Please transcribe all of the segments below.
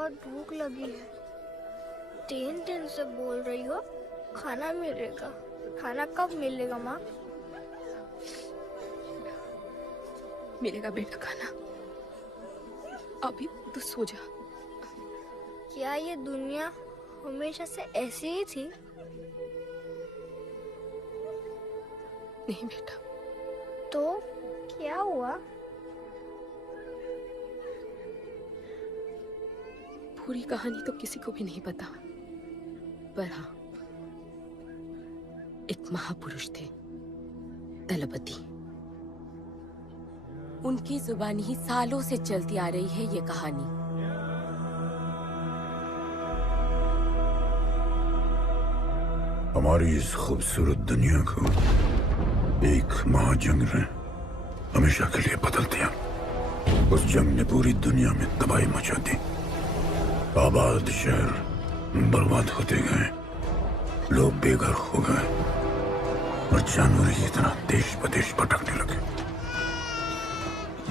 बहुत भूख लगी है। 3 दिन से बोल रही हो खाना मिलेगा। खाना कब मिलेगा माँ? मिलेगा बेटा खाना, अभी तो सो जा। क्या ये दुनिया हमेशा से ऐसी ही थी? नहीं बेटा। तो क्या हुआ? पूरी कहानी तो किसी को भी नहीं पता, पर हाँ, एक महापुरुष थे, दलपति। उनकी जुबानी ही सालों से चलती आ रही है ये कहानी। हमारी इस खूबसूरत दुनिया को एक महाजंग ने हमेशा के लिए बदल दिया। उस जंग ने पूरी दुनिया में तबाही मचा दी। आबाद शहर बर्बाद होते गए, लोग बेघर हो गए और जानवर की तरह देश बदेश भटकने लगे।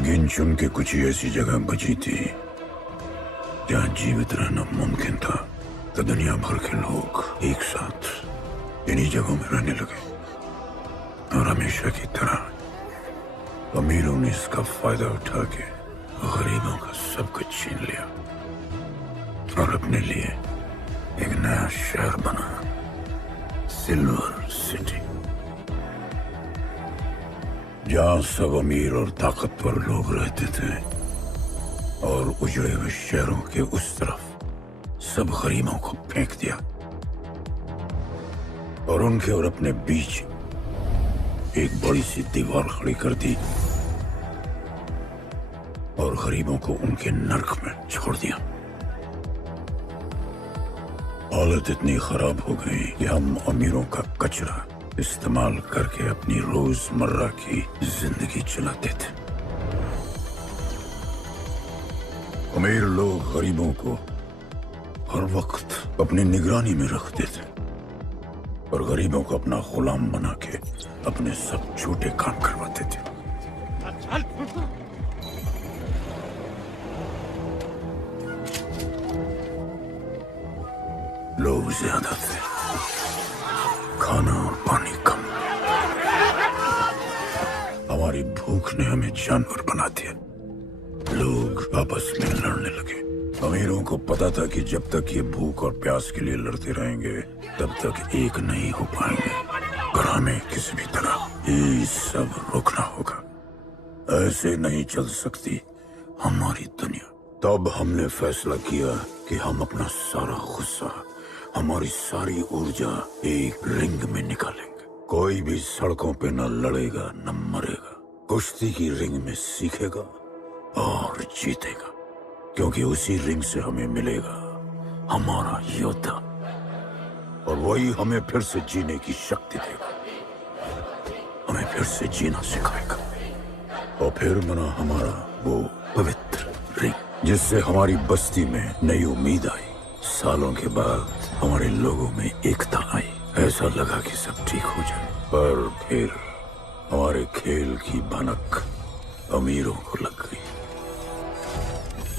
गिन चुन के कुछ ही ऐसी जगह बची थी जहां जीवित रहना मुमकिन था। तो दुनिया भर के लोग एक साथ इन्हीं जगहों में रहने लगे और हमेशा की तरह अमीरों ने इसका फायदा उठा के गरीबों का सब कुछ छीन लिया और अपने लिए एक नया शहर बना, सिल्वर सिटी, जहां सब अमीर और ताकतवर लोग रहते थे और उजड़े हुए शहरों के उस तरफ सब गरीबों को फेंक दिया और उनके और अपने बीच एक बड़ी सी दीवार खड़ी कर दी और गरीबों को उनके नर्क में छोड़ दिया। हालत इतनी खराब हो गई कि हम अमीरों का कचरा इस्तेमाल करके अपनी रोजमर्रा की जिंदगी चलाते थे। अमीर लोग गरीबों को हर वक्त अपनी निगरानी में रखते थे और गरीबों को अपना गुलाम बना के अपने सब झूठे काम करवाते थे। लोग ज्यादा थे, खाना और पानी कम। हमारी भूख ने हमें जानवर बना दिया। लोग आपस में लड़ने लगे। अमीरों को पता था कि जब तक ये भूख और प्यास के लिए लड़ते रहेंगे तब तक एक नहीं हो पाएंगे और हमें किसी भी तरह ये सब रोकना होगा। ऐसे नहीं चल सकती हमारी दुनिया। तब हमने फैसला किया कि हम अपना सारा गुस्सा, हमारी सारी ऊर्जा एक रिंग में निकालेंगे। कोई भी सड़कों पे न लड़ेगा न मरेगा, कुश्ती की रिंग में सीखेगा और जीतेगा, क्योंकि उसी रिंग से हमें मिलेगा हमारा योद्धा और वही हमें फिर से जीने की शक्ति देगा, हमें फिर से जीना सिखाएगा और फिर बना हमारा वो पवित्र रिंग जिससे हमारी बस्ती में नई उम्मीद आई। सालों के बाद हमारे लोगों में एकता आई। ऐसा लगा कि सब ठीक हो जाए, पर फिर हमारे खेल की भनक अमीरों को लग गई।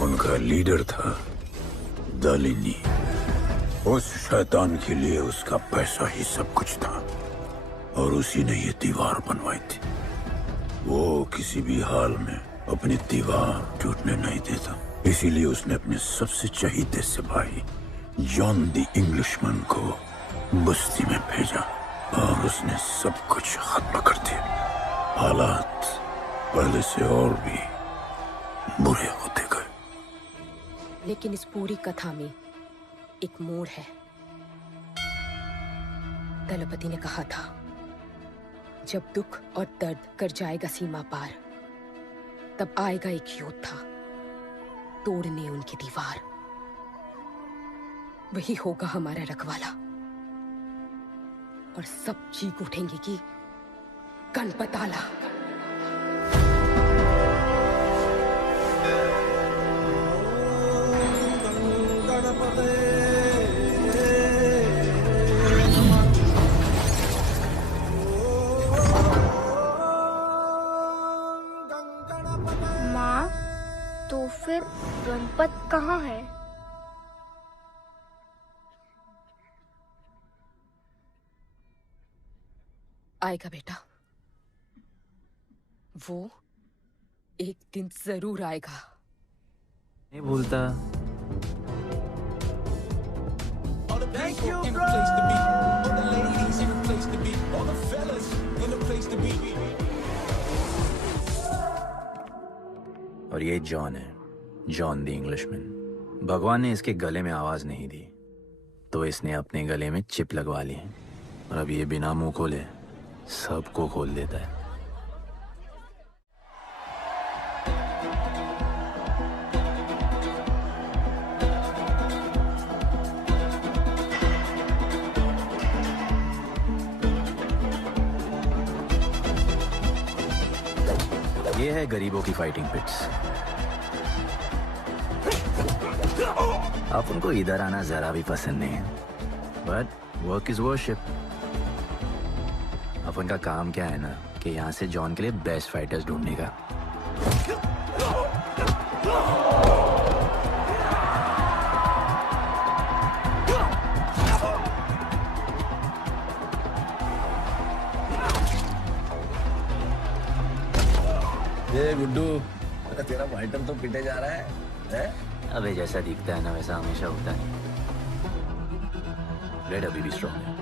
उनका लीडर था दालिनी। उस शैतान के लिए उसका पैसा ही सब कुछ था और उसी ने ये दीवार बनवाई थी। वो किसी भी हाल में अपनी दीवार टूटने नहीं देता, इसीलिए उसने अपने सबसे चहीते सिपाही जॉन द इंग्लिशमैन को बस्ती में भेजा और उसने सब कुछ खत्म कर दिया। हालात पहले से और भी बुरे होते गए। लेकिन इस पूरी कथा में एक मोड़ है। दलपति ने कहा था, जब दुख और दर्द कर जाएगा सीमा पार, तब आएगा एक योद्धा तोड़ने उनकी दीवार। वही होगा हमारा रखवाला और सब चीख उठेंगे कि गणपताला। माँ, तो फिर गणपत कहाँ है? आएगा बेटा, वो एक दिन जरूर आएगा। नहीं भूलता। Thank you, bro. All the ladies in the place to be, all the fellas in the place to be. और ये जॉन है, जॉन द इंग्लिशमैन। भगवान ने इसके गले में आवाज नहीं दी, तो इसने अपने गले में चिप लगवा ली, और अब ये बिना मुंह खोले सबको खोल देता है। ये है गरीबों की फाइटिंग पिट्स। आप उनको इधर आना जरा भी पसंद नहीं है, बट वर्क इज वर्शिप। अपन का काम क्या है ना, कि यहाँ से जॉन के लिए बेस्ट फाइटर्स ढूंढने का। ये गुड्डू, तेरा फाइटर तो पिटे जा रहा है? अबे जैसा दिखता है ना वैसा हमेशा होता है। रेड अभी भी स्ट्रॉन्ग है,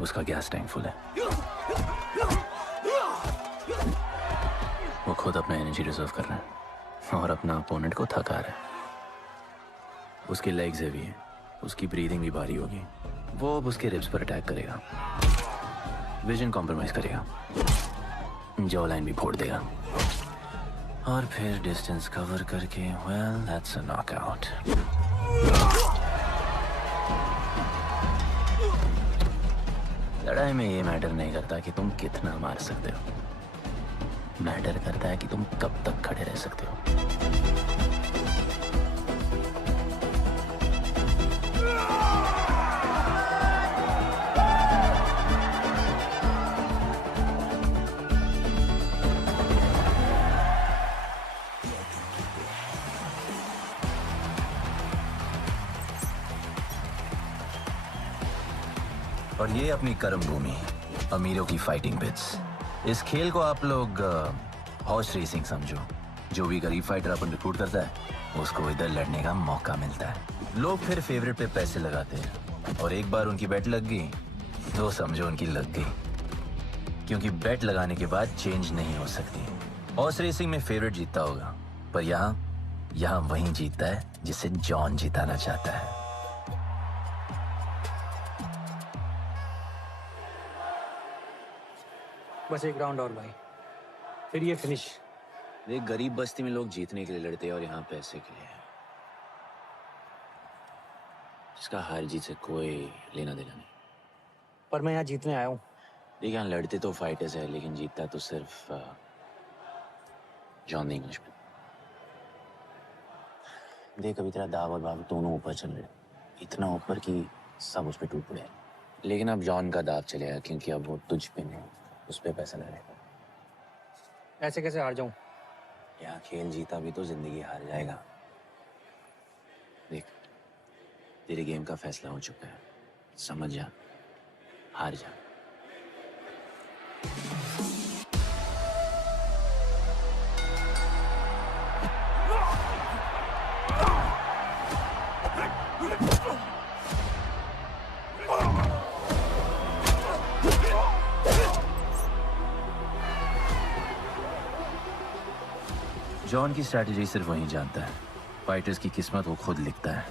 उसका गैस टैंक फुल है। वो खुद अपना एनर्जी रिजर्व कर रहा है और अपना अपोनेंट को थका रहा है। उसके लेग्स हेवी हैं, उसकी ब्रीदिंग भी भारी होगी। वो अब उसके रिब्स पर अटैक करेगा, विजन कॉम्प्रोमाइज करेगा, जॉ लाइन भी फोड़ देगा, और फिर डिस्टेंस कवर करके वेल दैट्स अ नॉकआउट। लड़ाई में ये मैटर नहीं करता कि तुम कितना मार सकते हो, मैटर करता है कि तुम कब तक खड़े रह सकते हो। और ये अपनी कर्म भूमि, अमीरों की फाइटिंग पिट्स। इस खेल को आप लोग हॉर्स रेसिंग समझो। जो भी गरीब फाइटर अपन रिक्रूट करता है उसको इधर लड़ने का मौका मिलता है। लोग फिर फेवरेट पे पैसे लगाते हैं, और एक बार उनकी बेट लग गई तो समझो उनकी लग गई, क्योंकि बेट लगाने के बाद चेंज नहीं हो सकती। हॉर्स रेसिंग में फेवरेट जीतता होगा, पर यहाँ वही जीतता है जिसे जॉन जिताना चाहता है। बस एक राउंड और भाई, फिर ये फिनिश। एक गरीब बस्ती में लोग जीतने के लिए लड़ते हैं और यहाँ पैसे के लिए। इसका हार जीत से कोई लेना देना नहीं। पर मैं यहाँ जीतने आया हूँ। देखिए, यहाँ लड़ते तो फाइटर्स है, लेकिन जीतता तो सिर्फ जॉन द इंग्लिशमैन। देख, अभी तेरा दाव और बाबू दोनों ऊपर चल रहे, इतना ऊपर कि सब उस पर टूट पड़े। लेकिन अब जॉन का दाव चलेगा, क्योंकि अब वो तुझ पे नहीं, उस पे पैसा लगाएगा। ऐसे कैसे हार जाऊं? यहाँ खेल जीता भी तो जिंदगी हार जाएगा। देख, तेरे गेम का फैसला हो चुका है, समझ जा, हार जा। जॉन की स्ट्रैटेजी सिर्फ वही जानता है। फाइटर्स की किस्मत वो खुद लिखता है,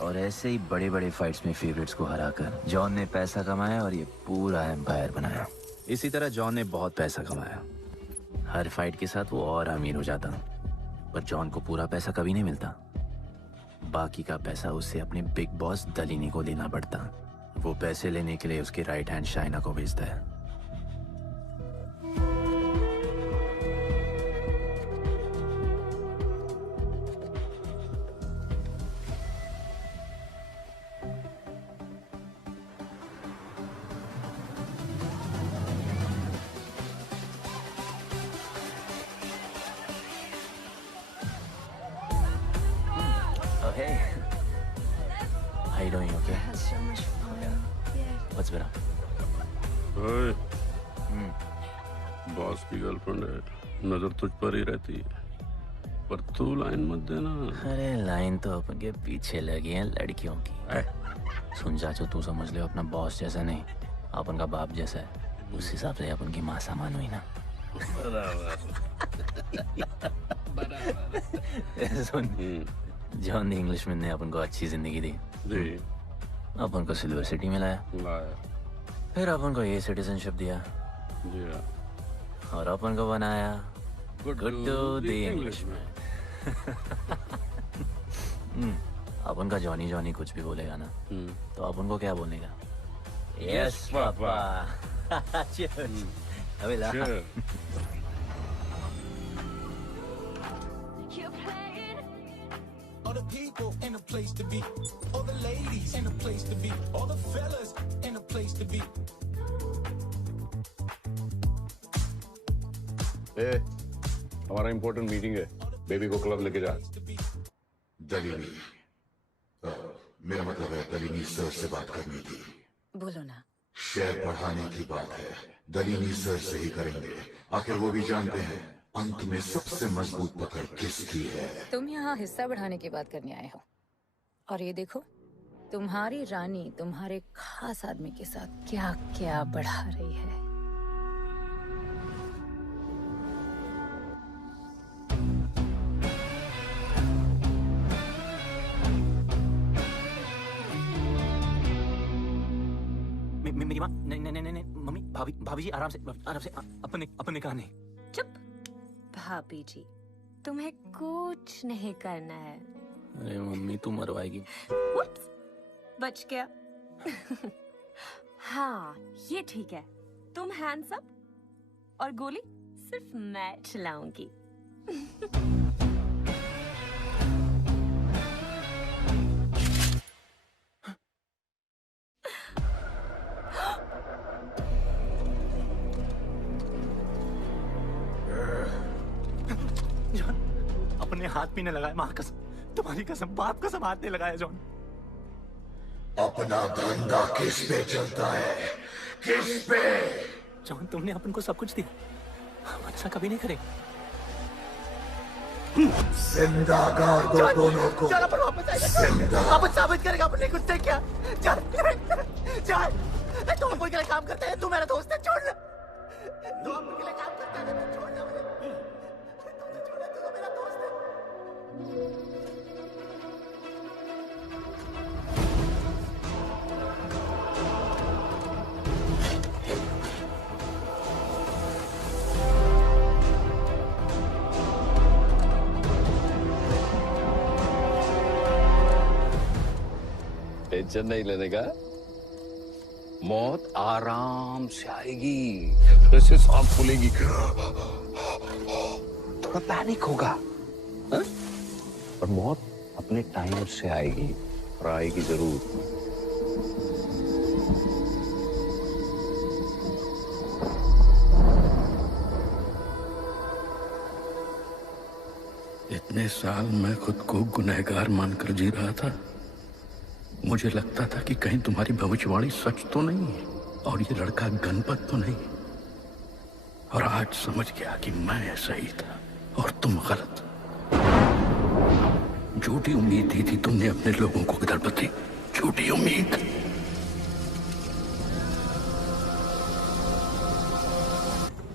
और ऐसे ही बड़े बड़े फाइट्स में फेवरेट्स को हराकर जॉन ने पैसा कमाया और ये पूरा एम्पायर बनाया। इसी तरह जॉन ने बहुत पैसा कमाया। हर फाइट के साथ वो और अमीर हो जाता, पर जॉन को पूरा पैसा कभी नहीं मिलता। बाकी का पैसा उसे अपने बिग बॉस दलीनी को देना पड़ता। वो पैसे लेने के लिए उसके राइट हैंड शाइना को भेजता है। Oh, hey. How you doing? You okay? Has so much fun. Yeah. What's been up? ओए, बॉस की गर्लफ्रेंड है, नजर तुझ पर ही रहती है, पर तू लाइन मत देना। अरे लाइन तो अपन के पीछे लगी है लड़कियों की। सुन चाचू, तू समझ ले अपना बॉस जैसा नहीं, अपन का बाप जैसा है, उस हिसाब से अपन की माँ सामान हुई ना। सुन, जॉन इंग्लिशमैन ने अपन को अच्छी जिंदगी दी, अपन को सिल्वर सिटी में लाया, फिर अपन को ये सिटीजनशिप दिया, और अपन को बनाया गुड्डू द इंग्लिशमैन। अपन का जॉनी जॉनी कुछ भी बोलेगा ना, तो अपन को क्या बोलेगा? Yes papa. अबे ला। All the people in a place to be, all the ladies in a place to be, all the fellas in a place to be. हमारा इम्पोर्टेंट मीटिंग है, बेबी को क्लब लेके जा। दलीनी, मेरा मतलब है दलीनी सर से बात करनी थी। बोलो ना। शेयर बढ़ाने की बात है, दलीनी सर से ही करेंगे। आखिर वो भी जानते हैं अंत में सबसे मजबूत पकड़ किसकी है। तुम यहाँ हिस्सा बढ़ाने की बात करने आए हो, और ये देखो तुम्हारी रानी तुम्हारे खास आदमी के साथ क्या क्या बढ़ा रही है। मेरी माँ, नहीं मम्मी, भाभी जी आराम से अपने कहा नहीं। चुप। भाभी जी, तुम्हें कुछ नहीं करना है। अरे मम्मी, तू मरवाएगी। बच गया। हाँ, ये ठीक है। तुम हैंड्स अप और गोली सिर्फ मैं चलाऊंगी। अपने हाथ भी नहीं लगाया, माँ कसम, तुम्हारी कसम, बाप कसम, हाथ नहीं लगाया जॉन। अपना धंधा किस पे चलता है? किस पे? जॉन, तुमने अपन को सब कुछ दिया, हम ऐसा कभी नहीं करेंगे। जिंदा कर दो दोनों को। अपन साबित करेगा अपने कुछ से क्या? चल तुम कोई के लिए काम करते हैं, तू मेरा दोस्त है, छोड़ ले। तू अपन के लिए काम करता है, तू छोड़ ले मुझे। तुमने छोड़ा, तू तो मेरा दोस्त है। टेंशन नहीं लेने का, मौत आराम से आएगी, जैसे सांस फूलेगी, थोड़ा पैनिक होगा, और मौत अपने टाइम से आएगी, और आएगी जरूर। इतने साल मैं खुद को गुनहगार मानकर जी रहा था। मुझे लगता था कि कहीं तुम्हारी भविष्यवाणी सच तो नहीं है, और ये लड़का गणपत तो नहीं। और आज समझ गया कि मैं सही था और तुम गलत। झूठी उम्मीद दी थी तुमने अपने लोगों को गदरपति, झूठी उम्मीद।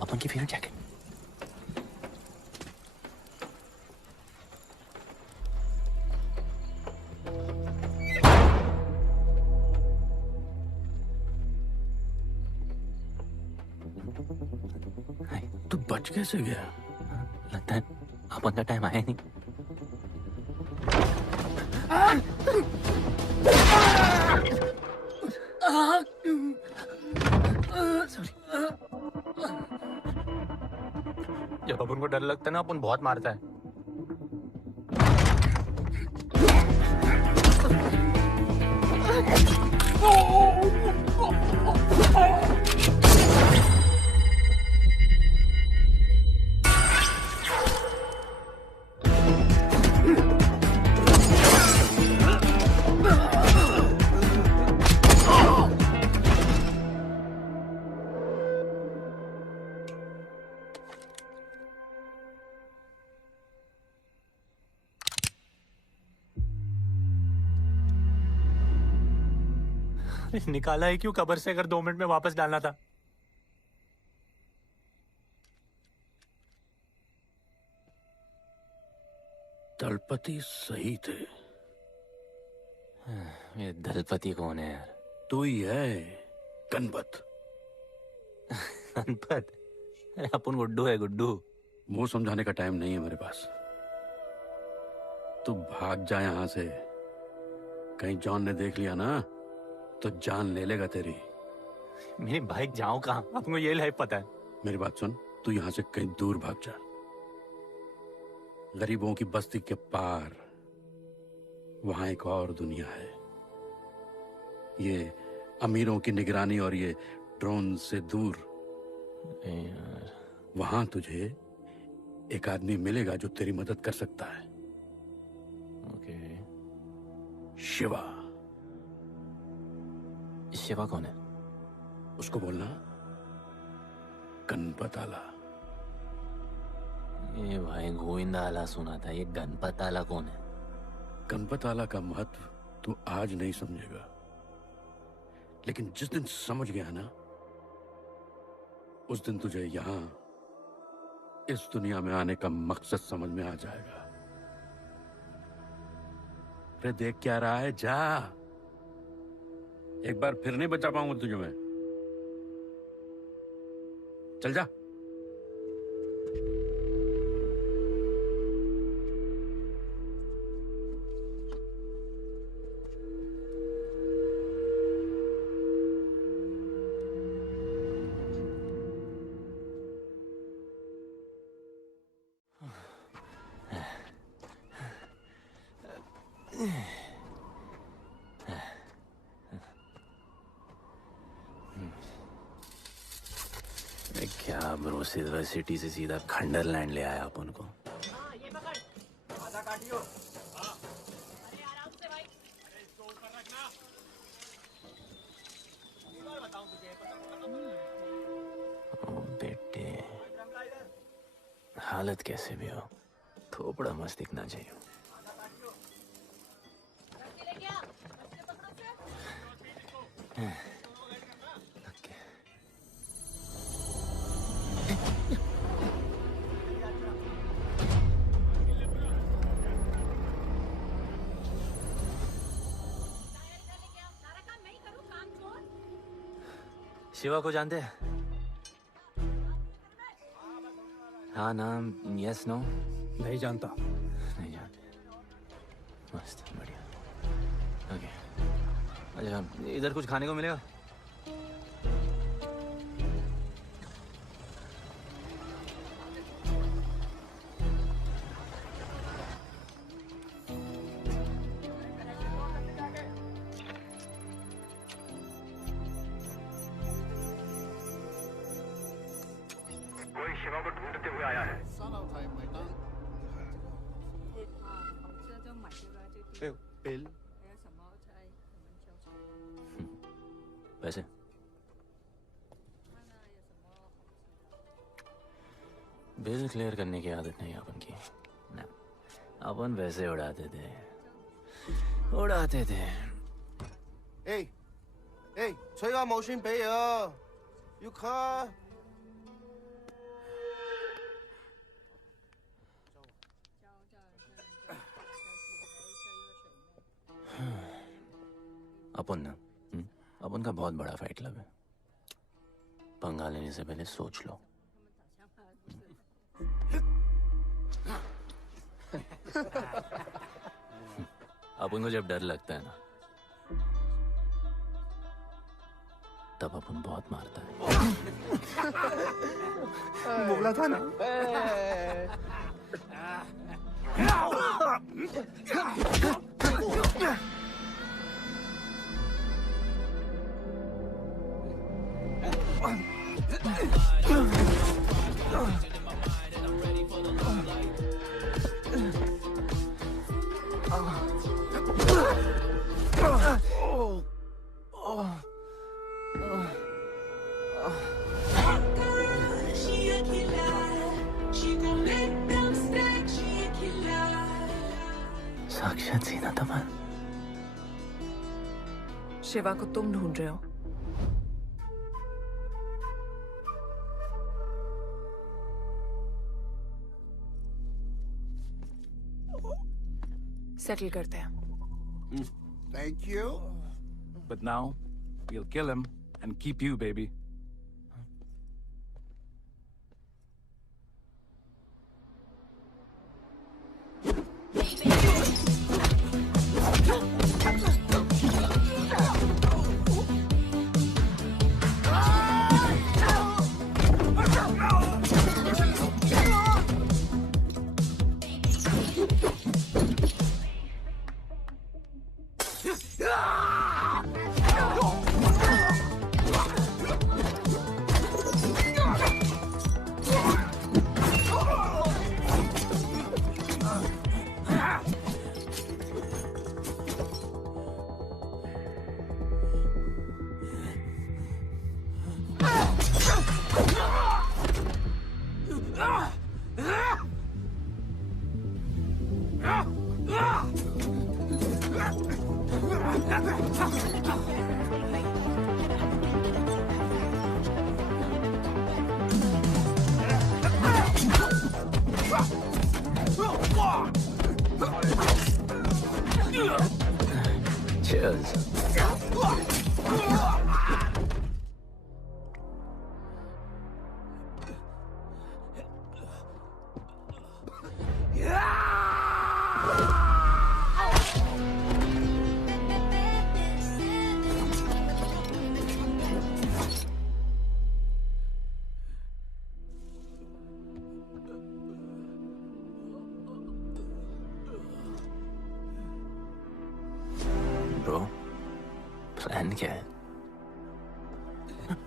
अपन की फील्ड जैकेट। तू बच कैसे गया? लगता है अपन का टाइम आया नहीं। जब अपन को डर लगता है ना, अपन बहुत मारता है। निकाला ही क्यों कब्र से अगर 2 मिनट में वापस डालना था? दलपति सही थे। ये दलपति कौन है यार? तू ही है, गणपत। गणपत? अरे अपन गुड्डू है, गुड्डू। मुंह समझाने का टाइम नहीं है मेरे पास। तू भाग जा यहां से। कहीं जॉन ने देख लिया ना तो जान ले लेगा तेरी। मेरी बाइक जाऊं कहाँ? आपको ये लाइफ पता है? मेरी बात सुन, तू यहां से कहीं दूर भाग जा। गरीबों की बस्ती के पार वहां एक और दुनिया है। ये अमीरों की निगरानी और ये ड्रोन से दूर। वहां तुझे एक आदमी मिलेगा जो तेरी मदद कर सकता है। ओके। शिवा। शिवा कौन है? उसको बोलना गणपत आला। ये भाई गोविंदा आला सुना था, ये गणपत आला कौन है? गणपत आला का महत्व तू आज नहीं समझेगा, लेकिन जिस दिन समझ गया ना, उस दिन तुझे यहां इस दुनिया में आने का मकसद समझ में आ जाएगा। अरे देख क्या रहा है, जा। एक बार फिर नहीं बचा पाऊंगा तुझे मैं। चल जा। क्या ब्रो, सिल्वर सिटी से सीधा खंडरलैंड ले आया अपन को। ओ बेटे, हालत कैसे भी हो, थोपड़ा मस्त दिखना चाहिए। शिवा को जानते हैं? हाँ, नाम यस नो? नहीं जानता। नहीं जानते। मस्त, बढ़िया। ओके। अच्छा, इधर कुछ खाने को मिलेगा? शिवा को ढूंढते हुए आया है। बिल। पैसे? बिल क्लियर करने की आदत नहीं अपन की। ना, अपन वैसे उड़ाते थे।催我冇錢俾啊！要卡。अपन ना, अपन का बहुत बड़ा फाइट क्लब है। पंगा लेने से पहले सोच लो। अपन को जब डर लगता है ना, तब अपन बहुत मारता है। बोला था ना। साक्षात सीना तमन। शिवा को तुम ढूंढ रहे हो? सेटल करते हैं। Thank you. But now, we'll kill him and keep you, baby. Cheers. Bro, plan क्या है?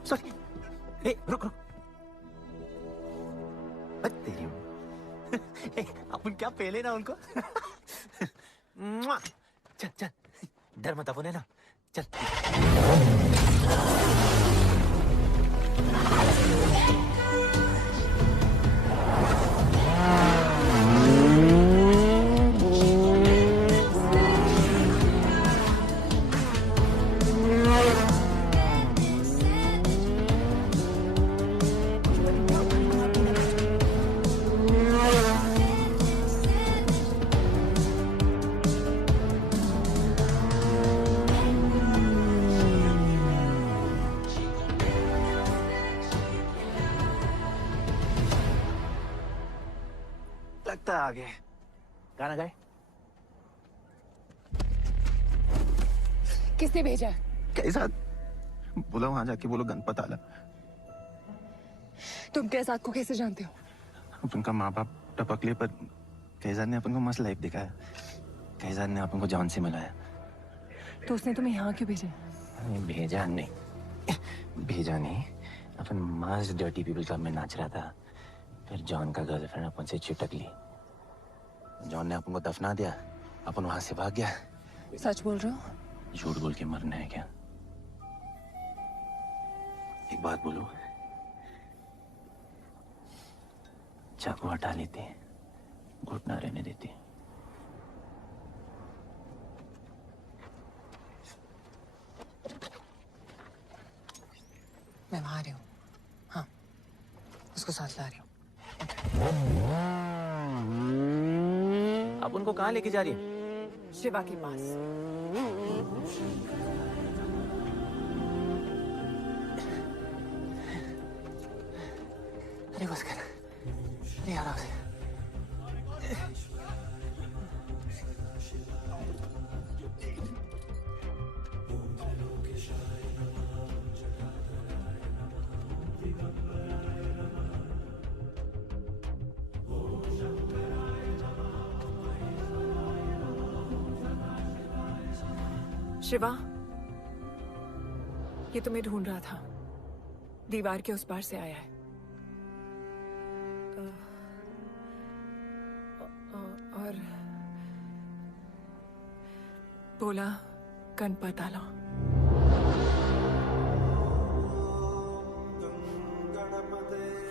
सॉरी, ए, रुक रुक। तेरी ए, अपन क्या पहले ना उनको? चल चल, डर मत अपन है ना, चल। लगता है आगे गाना गाए। किसने भेजा? कैसा? बोला वहां जाके बोलो गणपत आला। तुम कैसाद को कैसे जानते हो? अपन का माँ बाप टपकले पर कैसाद ने अपन को मस्त लाइफ दिखाया। कैसाद ने अपन को जॉन से मिलाया। तो उसने तुम्हें यहाँ क्यों भेजा? भेजा नहीं, अपन मस्त डर्टी पीपल क्लब में नाच रहा था। फिर जॉन का गर्लफ्रेंड अपन से चिपक ली। जॉन ने अपन को दफना दिया, अपन वहां से भाग गया। सच बोल रहे हो? झूठ बोल के मरना है क्या? एक बात बोलूं, चाकू हटा लेते, घुटना रहने देते। मैं वहां आ रही हूँ। हाँ, उसको साथ ला रही हूँ। आप उनको कहाँ लेके जा रही हैं? शिवा के पास। अरे बस कर, अरे आराम से। शिवा, ये तुम्हें ढूंढ रहा था। दीवार के उस पार से आया है। और बोला गणपत आला।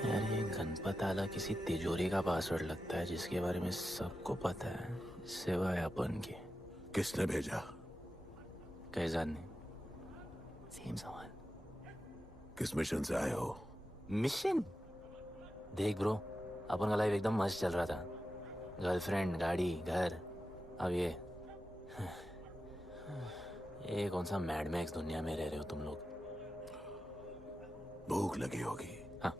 यार ये गणपत आला किसी तिजोरी का पासवर्ड लगता है जिसके बारे में सबको पता है सिवाय अपन के। किसने भेजा? कैसाद ने। सेम सवाल। किस मिशन से आए हो? मिशन? देख ब्रो, अपन का लाइफ एकदम मस्त चल रहा था। गर्लफ्रेंड, गाड़ी, घर। अब ये कौन सा मैड मैक्स दुनिया में रह रहे हो तुम लोग। भूख लगी होगी। हाँ।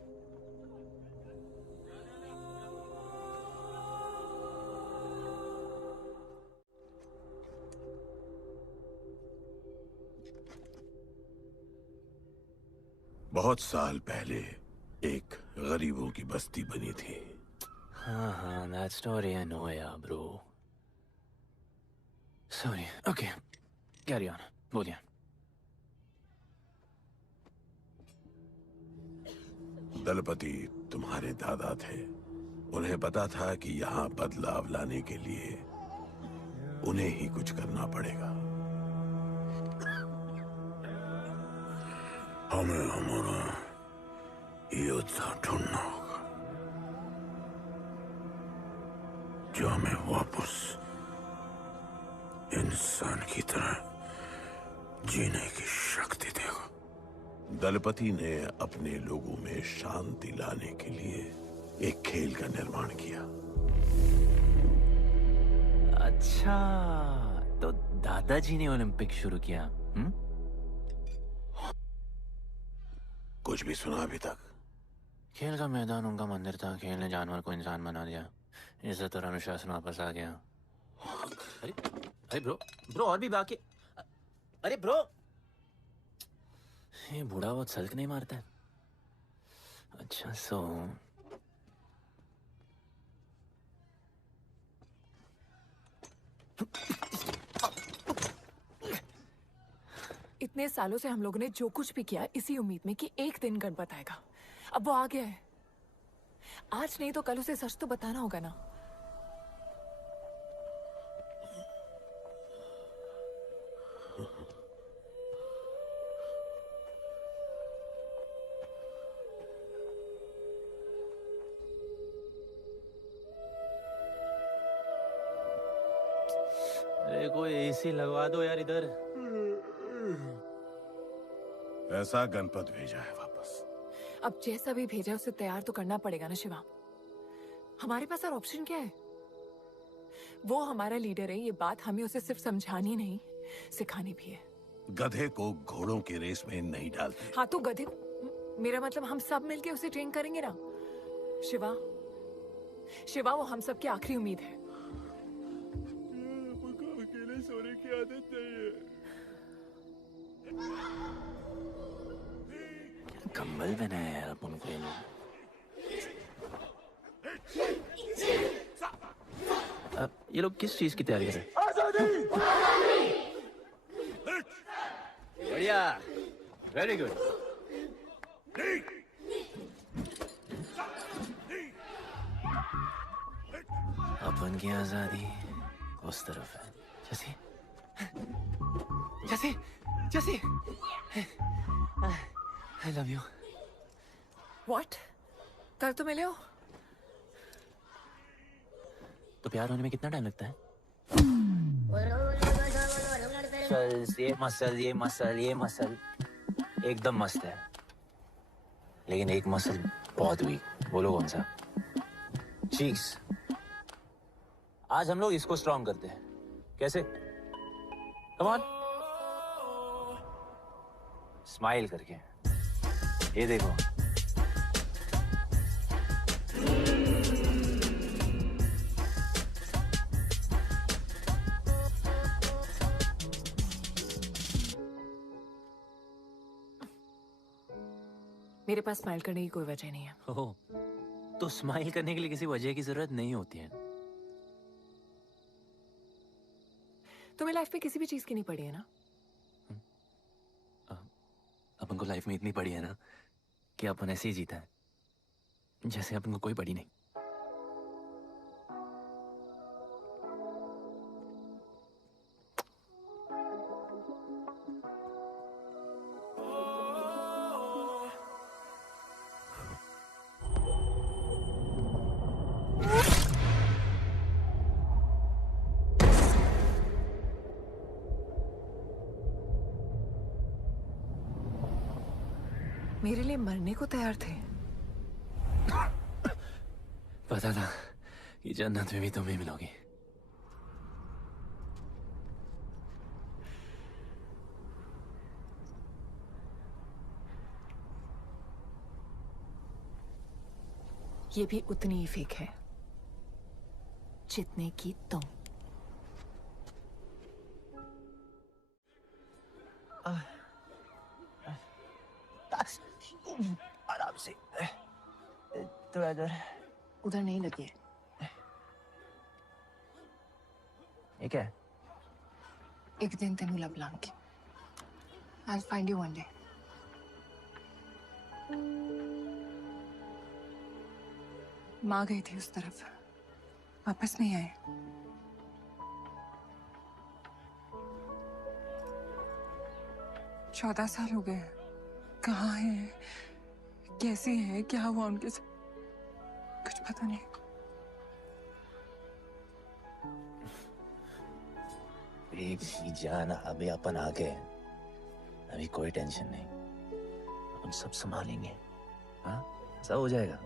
बहुत साल पहले एक गरीबों की बस्ती बनी थी। हाँ, that story I know, yeah, bro. Sorry. Okay, carry on. बोलिए। दलपति तुम्हारे दादा थे। उन्हें पता था कि यहाँ बदलाव लाने के लिए उन्हें ही कुछ करना पड़ेगा। हमें हमारा योद्धा ढूंढना होगा जो हमें वापस इंसान की तरह जीने की शक्ति देगा। दलपति ने अपने लोगों में शांति लाने के लिए एक खेल का निर्माण किया। अच्छा, तो दादाजी ने ओलंपिक शुरू किया। कुछ भी सुना अभी तक? खेल का मैदान उनका मंदिर था। खेल ने जानवर को इंसान बना दिया। इज्जत और अनुशासन वापस आ गया। अरे ब्रो और भी बाकी। अरे ब्रो, ये बूढ़ा बहुत सल्क नहीं मारता है। अच्छा, सो इतने सालों से हम लोगों ने जो कुछ भी किया इसी उम्मीद में कि एक दिन गणपत आएगा। अब वो आ गया है। आज नहीं तो कल उसे सच तो बताना होगा ना। अरे कोई एसी लगवा दो यार इधर। ऐसा गणपत भेजा है वापस। अब जैसा भी भेजा उसे तैयार तो करना पड़ेगा ना शिवा। हमारे पास और ऑप्शन क्या है? वो हमारा लीडर है, ये बात हमें उसे सिर्फ समझानी नहीं सिखानी भी है। गधे को घोड़ों की रेस में नहीं डालते। हाँ तो गधे, मेरा मतलब हम सब मिलके उसे ट्रेन करेंगे ना। शिवा, शिवा वो हम सब की आखिरी उम्मीद है। अकेले सोने की आदत नहीं है। कंबल बनाया यार अपन को ये लोग। ये लोग किस चीज की तैयारी कर रहे हैं? बढ़िया, वेरी गुड। अपन की आजादी उस तरफ है। जैसे जैसे जैसे I love you. What? कल तो मिले हो? तो प्यार होने में कितना टाइम लगता है? ये मसल एकदम मस्त है, लेकिन एक मसल बहुत वीक। बोलो कौन सा? चीक्स। आज हम लोग इसको स्ट्रॉन्ग करते हैं। कैसे? कम ऑन, स्माइल करके। ये देखो, मेरे पास स्माइल करने की कोई वजह नहीं है। ओह, तो स्माइल करने के लिए किसी वजह की जरूरत नहीं होती है। तुम्हें लाइफ में किसी भी चीज की नहीं पड़ी है ना? अपन को लाइफ में इतनी पड़ी है ना कि अपन ऐसे ही जीता है जैसे अपन को कोई पड़ी नहीं। मेरे लिए मरने को तैयार थे। पता था कि जन्नत में भी तुम ही मिलोगी। ये भी उतनी ही फेक है जितने की तुम। आराम से, थोड़ा इधर। उधर नहीं लगी है। ये क्या है? एक दिन तेनू लब Langi. I'll find you one day. माँ गई थी उस तरफ, वापस नहीं आए। चौदह साल हो गए। कहाँ हैं? कैसे हैं? क्या हुआ उनके साथ? कुछ पता नहीं। बेबी जान, अभी अपन आ गए। अभी कोई टेंशन नहीं, अपन सब संभालेंगे। हाँ, सब हो जाएगा।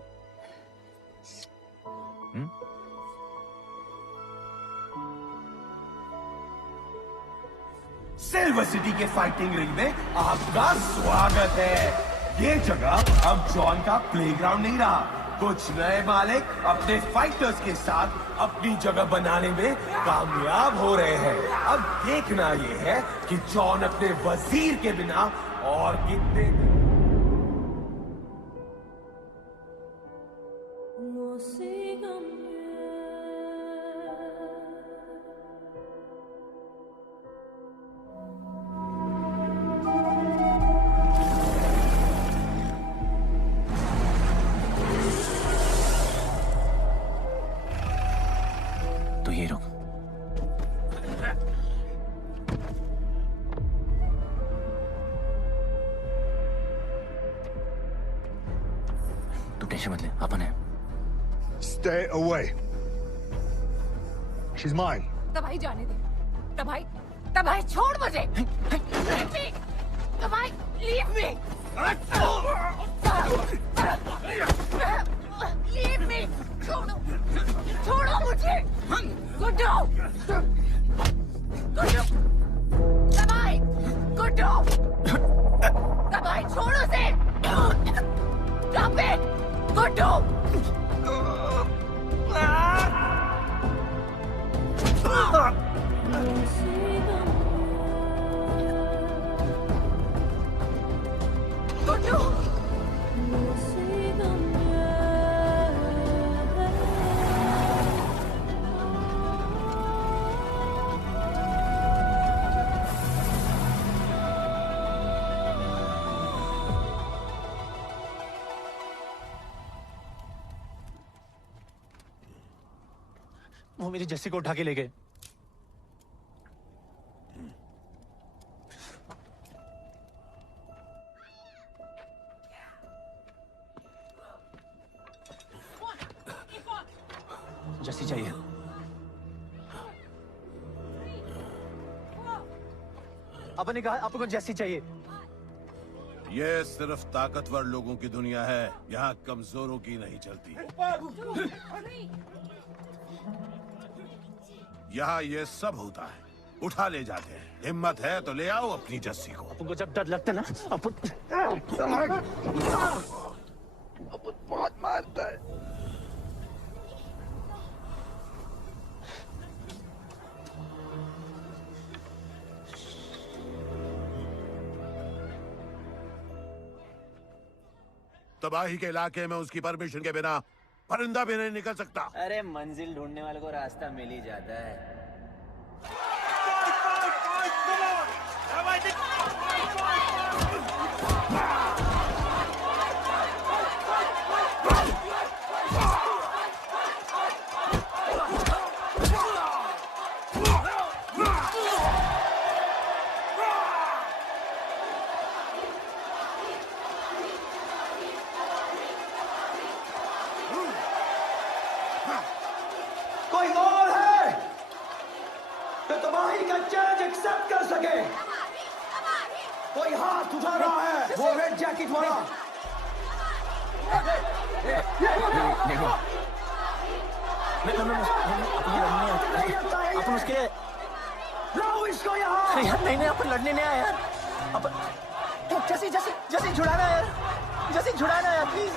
सिल्वर सिटी के फाइटिंग रिंग में आपका स्वागत है। ये जगह अब जॉन का प्लेग्राउंड नहीं रहा। कुछ नए मालिक अपने फाइटर्स के साथ अपनी जगह बनाने में कामयाब हो रहे हैं। अब देखना ये है कि जॉन अपने वजीर के बिना और कितने तो ये रुक। तू टेंशन मत ले, अपन है। Stay away. She's mine. तबाही जाने दे। तबाही छोड़ मुझे। Leave me. तबाही, leave me. Leave me. छोड़ो मुझे। गुड्डू। तबाही, गुड्डू। तबाही छोड़ो उसे। Stop it. गुड्डू। गुड्डू। वो मेरी जस्सी को उठा के ले गए। जस्सी चाहिए। अपन ने कहा आपको जस्सी चाहिए। ये सिर्फ ताकतवर लोगों की दुनिया है, यहाँ कमजोरों की नहीं चलती। यहाँ ये सब होता है, उठा ले जाते हैं। हिम्मत है तो ले आओ अपनी जस्सी को। आपको जब डर लगता है ना, अपन बहुत मारता है। तबाही के इलाके में उसकी परमिशन के बिना परिंदा भी नहीं निकल सकता। अरे मंजिल ढूंढने वाले को रास्ता मिल ही जाता है। कोई और है तो तबाही का चैलेंज एक्सेप्ट कर सके? कोई हाथ उठा रहा है? वो रेड जैकेट वाला अपन उसके लिए लाओ इसको यहाँ। यार नहीं अपन लड़ने नहीं आए यार। अपन जैसे जैसे जैसे छुड़ाना यार, जैसे छुड़ाना यार प्लीज।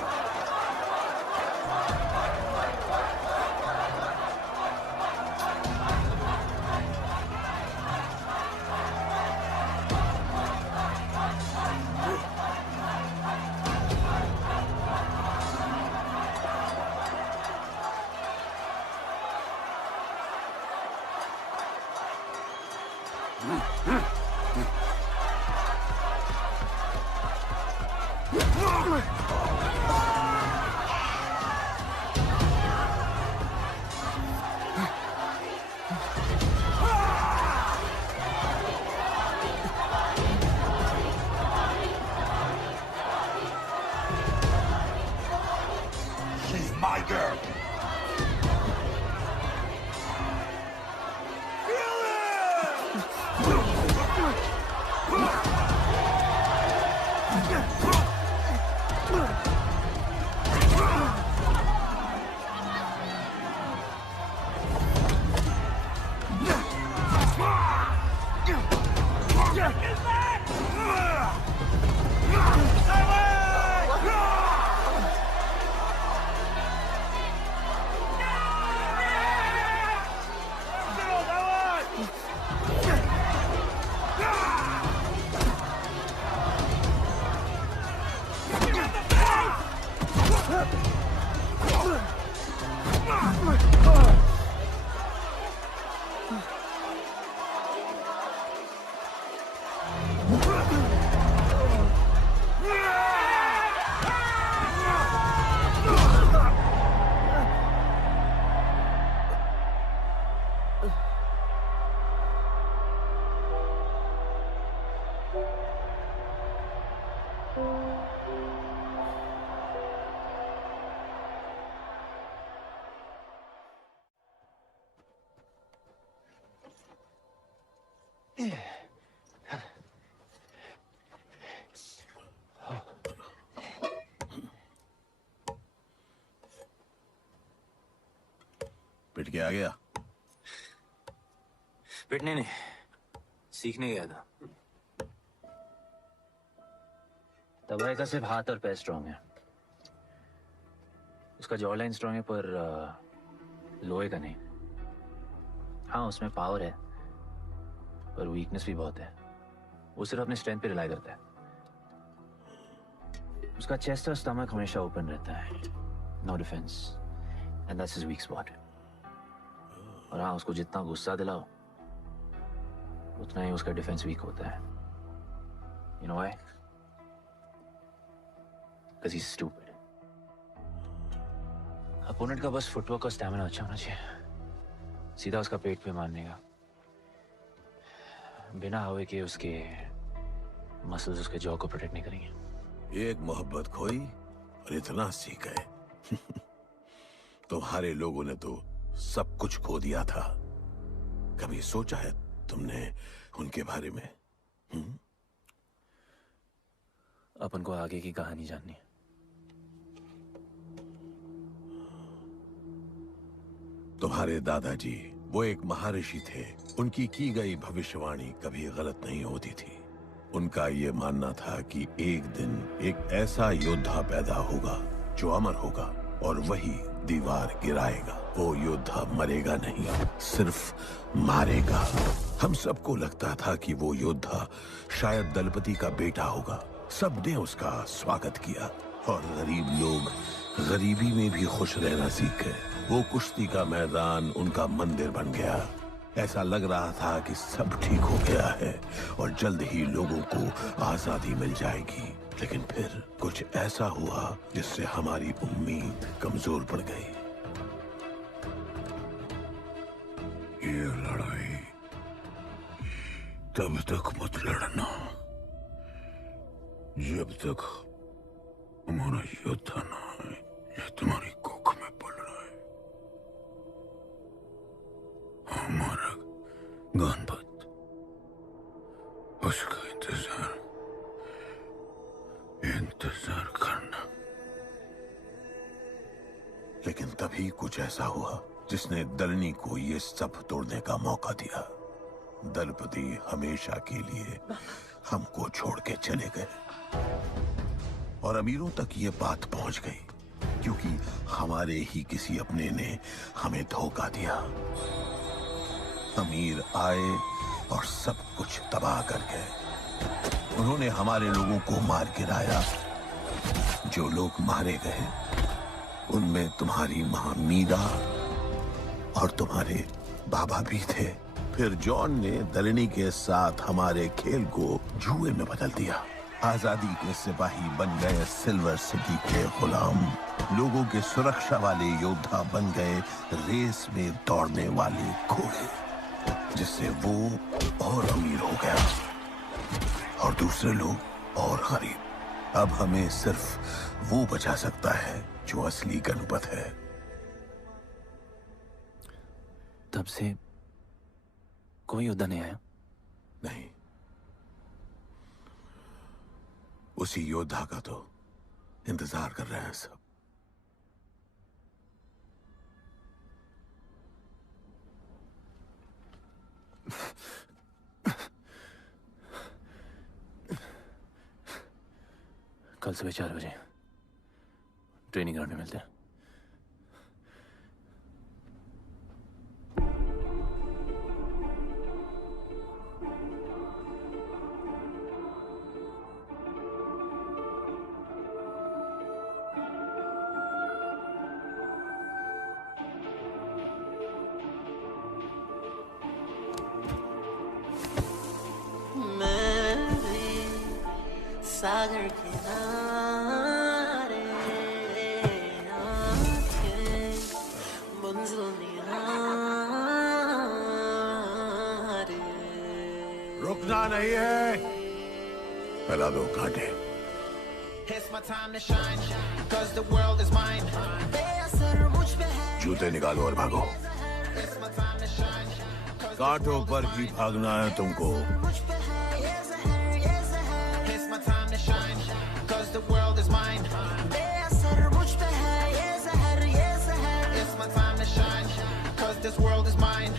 She's my girl. पिट के आ गया? पिटने नहीं, सीखने गया था। तबाही का सिर्फ हाथ और पैर स्ट्रांग है, उसका जॉ लाइन स्ट्रांग है पर लोहे का नहीं। हाँ उसमें पावर है पर वीकनेस भी बहुत है। वो सिर्फ अपने स्ट्रेंथ पे रिलाई करता है। उसका चेस्ट और स्टमक हमेशा ओपन रहता है, no defence, and that's his weak spot. और हाँ उसको जितना गुस्सा दिलाओ उतना ही उसका डिफेंस वीक होता है। You know why? Because he's stupid. Opponent का बस फुटवर्क और स्टैमिना अच्छा होना चाहिए, सीधा उसका पेट पे मारने का, बिना हवा के उसके मसल्स उसके जॉ को प्रोटेक्ट नहीं करेंगे। एक मोहब्बत खोई और इतना सीख गए। तुम्हारे लोगों ने तो सब कुछ खो दिया था। कभी सोचा है तुमने उनके बारे में? अपन को आगे की कहानी जाननी है। तुम्हारे दादाजी वो एक महर्षि थे। उनकी की गई भविष्यवाणी कभी गलत नहीं होती थी। उनका ये मानना था कि एक दिन एक ऐसा योद्धा पैदा होगा जो अमर होगा और वही दीवार गिराएगा। वो योद्धा मरेगा नहीं, सिर्फ मारेगा। हम सबको लगता था कि वो योद्धा शायद दलपति का बेटा होगा। सबने उसका स्वागत किया और गरीब लोग गरीबी में भी खुश रहना सीख गए। वो कुश्ती का मैदान उनका मंदिर बन गया। ऐसा लग रहा था कि सब ठीक हो गया है और जल्द ही लोगों को आजादी मिल जाएगी। लेकिन फिर कुछ ऐसा हुआ जिससे हमारी उम्मीद कमजोर पड़ गई। ये लड़ाई तब तक मत लड़ना जब तक हमारा योद्धा ना आए या तुम्हारी कोख में पड़ रहा है। हमारा गणपत, उसका इंतजार करना। लेकिन तभी कुछ ऐसा हुआ जिसने दलनी को ये सब तोड़ने का मौका दिया। दलपति हमेशा के लिए हमको छोड़ के चले गए और अमीरों तक ये बात पहुंच गई क्योंकि हमारे ही किसी अपने ने हमें धोखा दिया। अमीर आए और सब कुछ तबाह कर गए। उन्होंने हमारे लोगों को मार गिराया। जो लोग मारे गए उनमें तुम्हारी मां मीरा और तुम्हारे बाबा भी थे। फिर जॉन ने दलनी के साथ हमारे खेल को जुए में बदल दिया। आजादी के सिपाही बन गए सिल्वर सिटी के गुलाम। लोगों के सुरक्षा वाले योद्धा बन गए रेस में दौड़ने वाले घोड़े, जिससे वो और अमीर हो गया और दूसरे लोग और गरीब। अब हमें सिर्फ वो बचा सकता है जो असली गणपत है। तब से कोई योद्धा नहीं आया? नहीं, उसी योद्धा का तो इंतजार कर रहे हैं सब। कल सुबह 4 बजे ट्रेनिंग ग्राउंड में मिलते हैं। सागर किनारे आंखें मंजिल निहारे। रुकना नहीं है। फैला दो कांटे। जूते निकालो और भागो। कांटों पर ही भागना है तुमको। The world is mine. बेअसर मुझ पे है ये जहर ये जहर। It's my time to shine, 'cause this world is mine.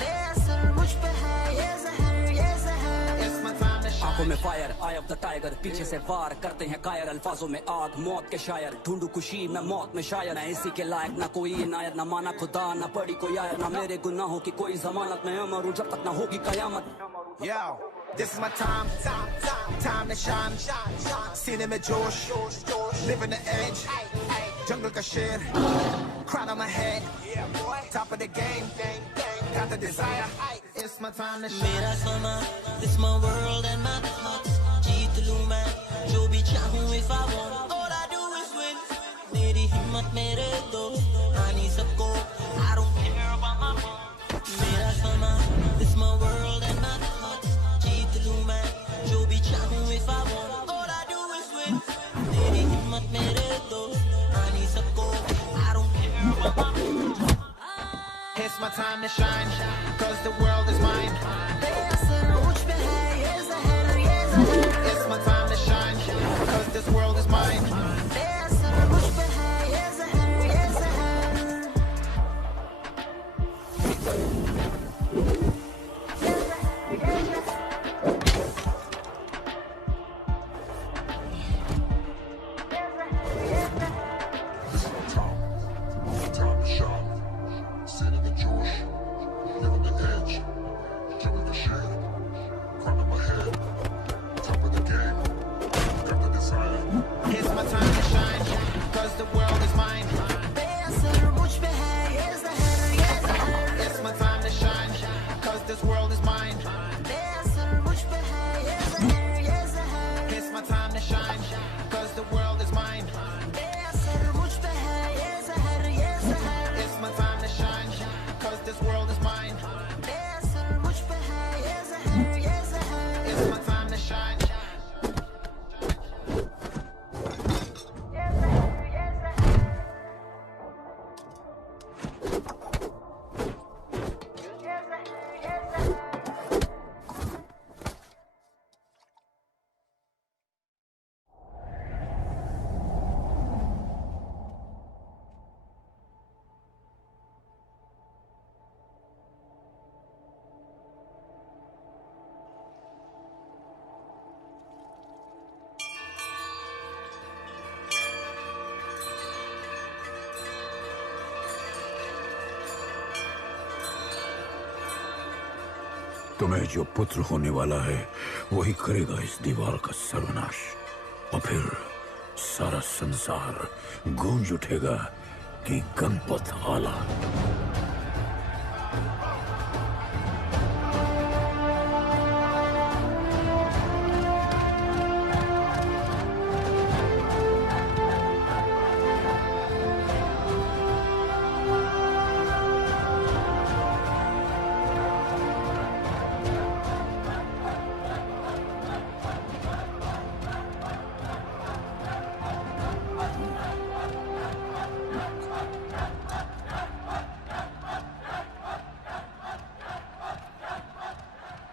बेअसर मुझ पे है ये जहर ये जहर। It's my time to shine. आंखों में fire, I of the tiger, पीछे से वार करते हैं कायर, अल्फाजों में आग, मौत के शायर, ढूंढू खुशी मैं मौत में शायर। मैं इसी के लायक ना कोई इनायत, ना माना खुदा ना पड़ी कोई आयत, ना मेरे गुनाहों की कोई जमानत। मैं अमर हूँ जब तक ना होगी कयामत। Yo, this is my time, time to shine. सीने में जोश, living the edge. Jungle का शेर, crown on my head. Top of the game, got the desire. It's my time to shine. मेरा समा, this my world and my thoughts. जीत लूँ मैं जो भी चाहूँ if I want. All I do is win. मेरी हिम्मत मेरे दोस्त, आनी सबको. I don't care about my mom. मेरा समा, this my world and my thoughts. जीत लूँ मैं जो भी चाहूँ if I want. All I do is win. मेरी हिम्मत मेरे दोस्त, आनी सबको. I don't care about my mom. It's my time to shine, 'cause the world is mine. बेअसर मुझ पे है ये जहर ये जहर। It's my time to shine, 'cause this world is mine. बेअसर मुझ पे है ये जहर ये जहर। Time to shine. Sit in the Josh. Live on the edge. Jungle the shit. Crown on my head. Top of the game. Got the desire. It's my time to shine, 'cause the world is mine. बेअसर मुझ पे है ये जहर ये जहर। It's my time to shine, 'cause this world is mine. बेअसर मुझ पे है ये जहर ये जहर। It's my time to shine, 'cause the world is mine. बेअसर मुझ पे है ये जहर ये जहर। It's my time to shine, 'cause this world is mine. बेअसर मुझ पे है ये जहर ये जहर। It's my time to shine. Yes, sir. तुम्हें जो पुत्र होने वाला है वही करेगा इस दीवार का सर्वनाश, और फिर सारा संसार गूंज उठेगा कि गणपत आला।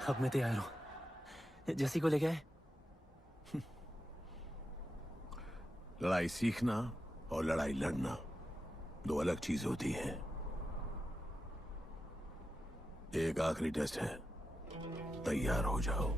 अब मैं तैयार हूं। जैसी को ले गए। लड़ाई सीखना और लड़ाई लड़ना दो अलग चीज होती हैं। एक आखिरी टेस्ट है, तैयार हो जाओ।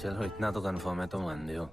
चलो इतना तो कंफर्म है तो मान दो।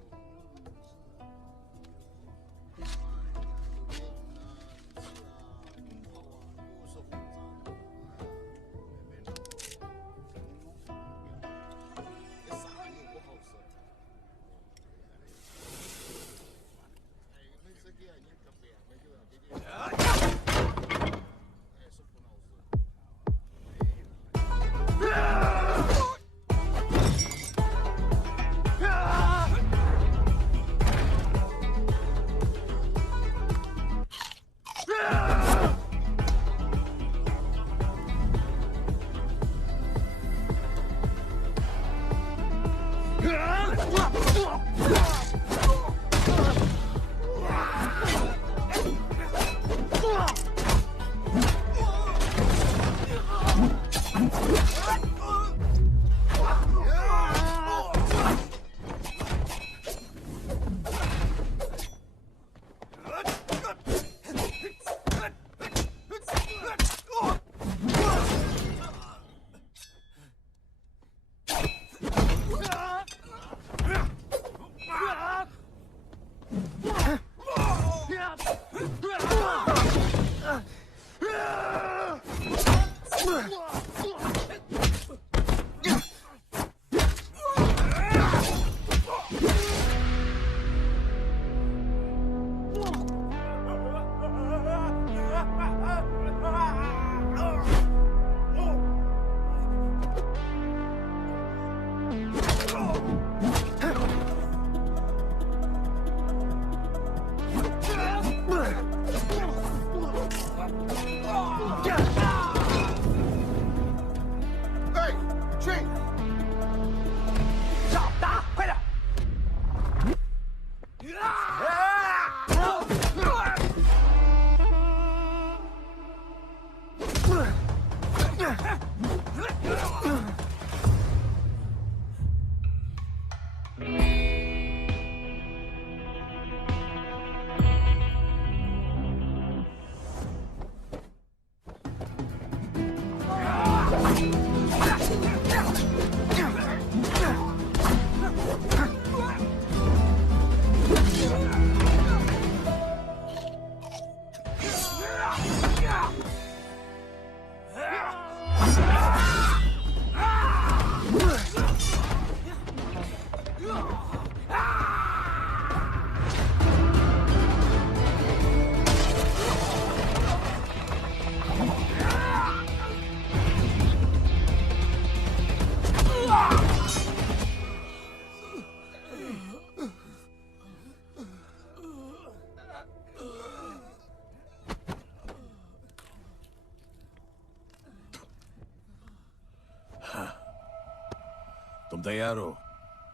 तुम तैयार हो?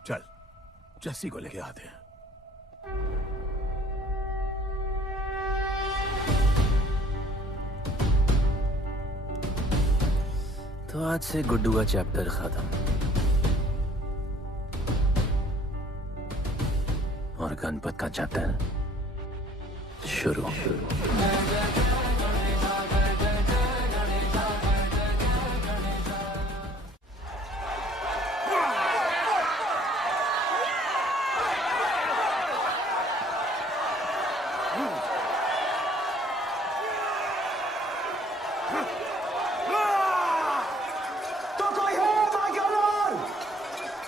चल जस्सी को लेके आते हैं। तो आज से गुड्डू का चैप्टर खत्म और गणपत का चैप्टर शुरू। तो कोई है माइकल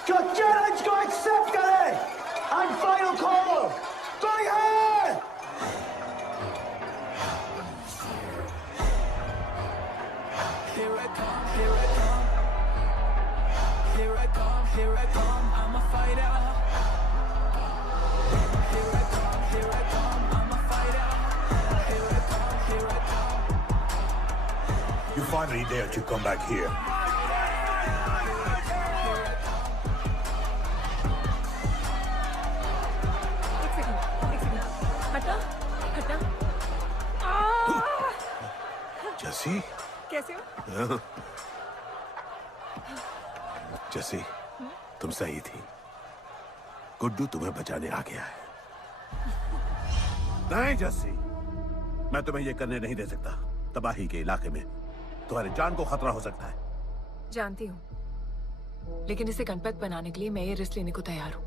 जो चैलेंज को एक्सेप्ट करे एंड फाइनल कॉल कोई है? Here I come, here I come. Here I come, here I come. I'm a fighter. Here I come, here I come. I'm a fighter. Here I come, here I come. You finally dare to come back here. हटा हटा। जस्सी, कैसे हो? जस्सी, तुम सही थी। गुड्डू तुम्हें बचाने आ गया है। नहीं जस्सी, मैं तुम्हें ये करने नहीं दे सकता। तबाही के इलाके में तुम्हारी जान को खतरा हो सकता है। जानती हूँ, लेकिन इसे गणपत बनाने के लिए मैं ये रिस्क लेने को तैयार हूँ।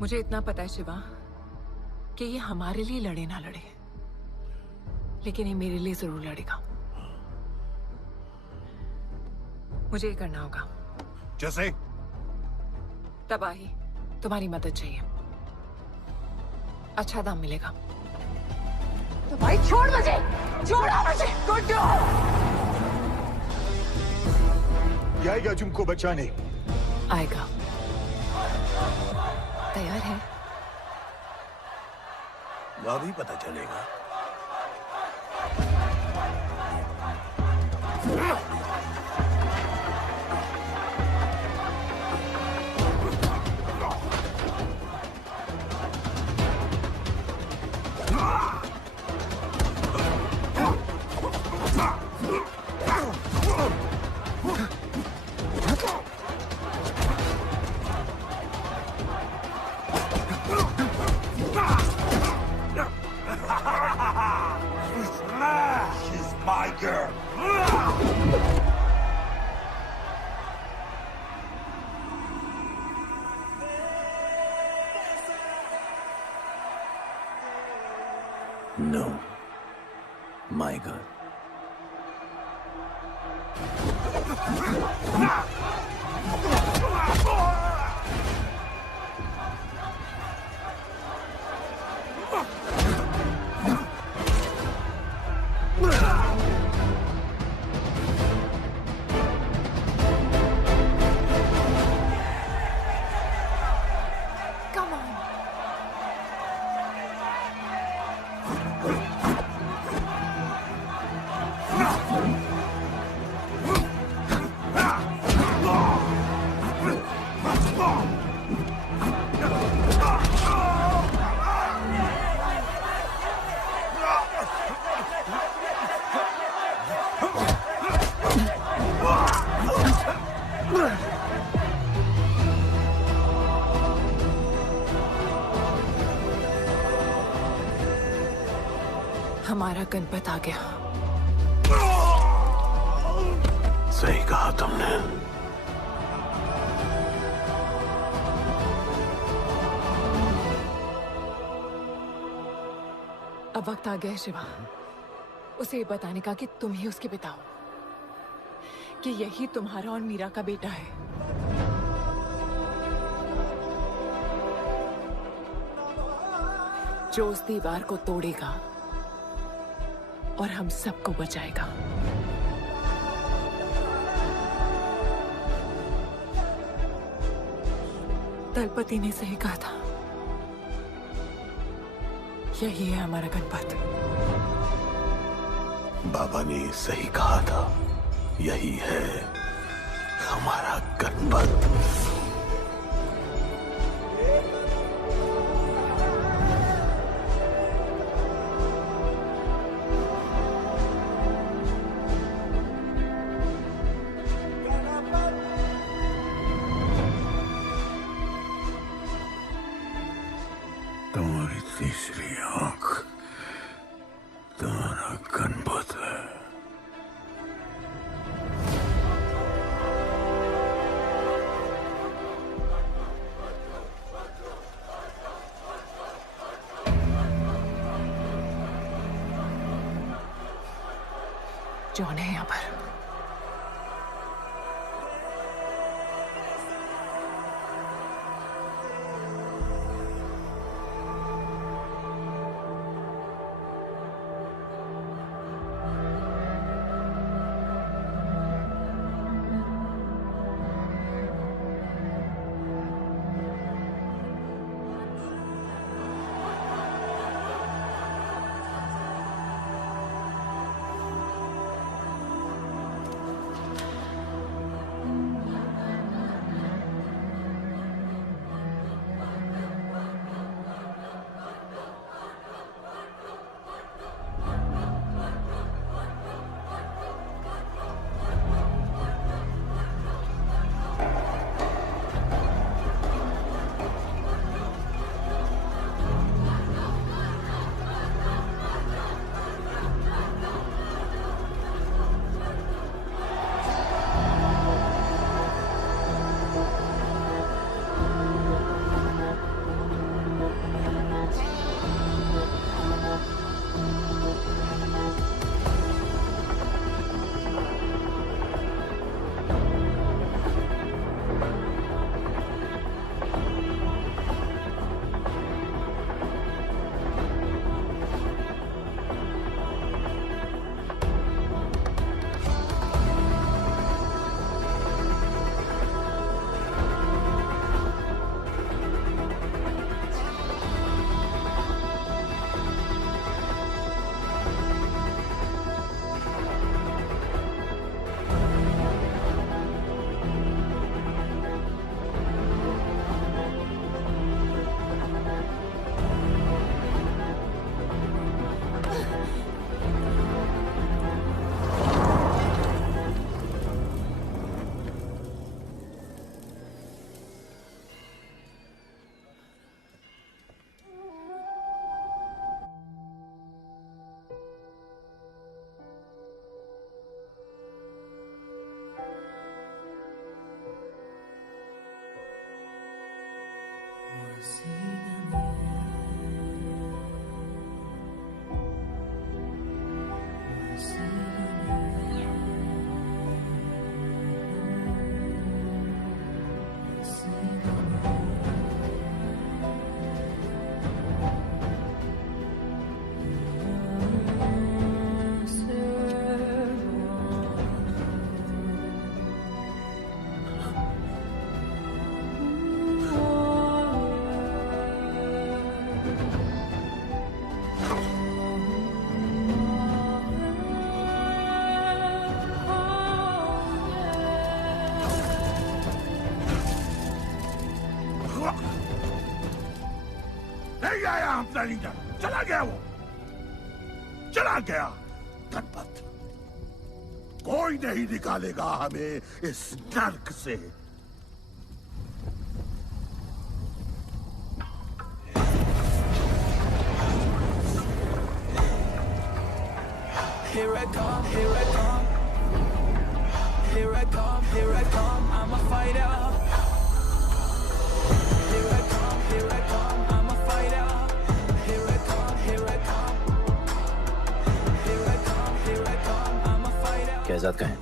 मुझे इतना पता है शिवा कि ये हमारे लिए लड़े ना लड़े, लेकिन ये मेरे लिए जरूर लड़ेगा। मुझे ये करना होगा। जैसे तबाही, तुम्हारी मदद चाहिए। अच्छा दाम मिलेगा। तो भाई छोड़ मुझे, छोड़ो मुझे। गुड्डू आएगा तुमको बचाने। आएगा। तैयार है? अभी पता चलेगा। She's my girl. No, my girl. Come on. हमारा गणपत आ गया। सही कहा तुमने। अब वक्त आ गया है शिवा, उसे ये बताने का कि तुम ही उसके पिता हो, कि यही तुम्हारा और मीरा का बेटा है। जो उस दीवार को तोड़ेगा और हम सबको बचाएगा। दलपति ने सही कहा था, यही है हमारा गणपत। बाबा ने सही कहा था, यही है हमारा गणपत। तुम्हारी तीसरी आंख तुम्हारा गणपत है। जॉन है यहाँ पर। नहीं आया अपना लीडर, चला गया वो, चला गया। गणपत कोई नहीं निकालेगा हमें इस नर्क से। Here I come, here I come. Here I come, here I come. I'm a fighter. Here I come, here I come. I'm a fighter. Here I come, here I come. Here I come, here I come. I'm a fighter. Kaizad का है?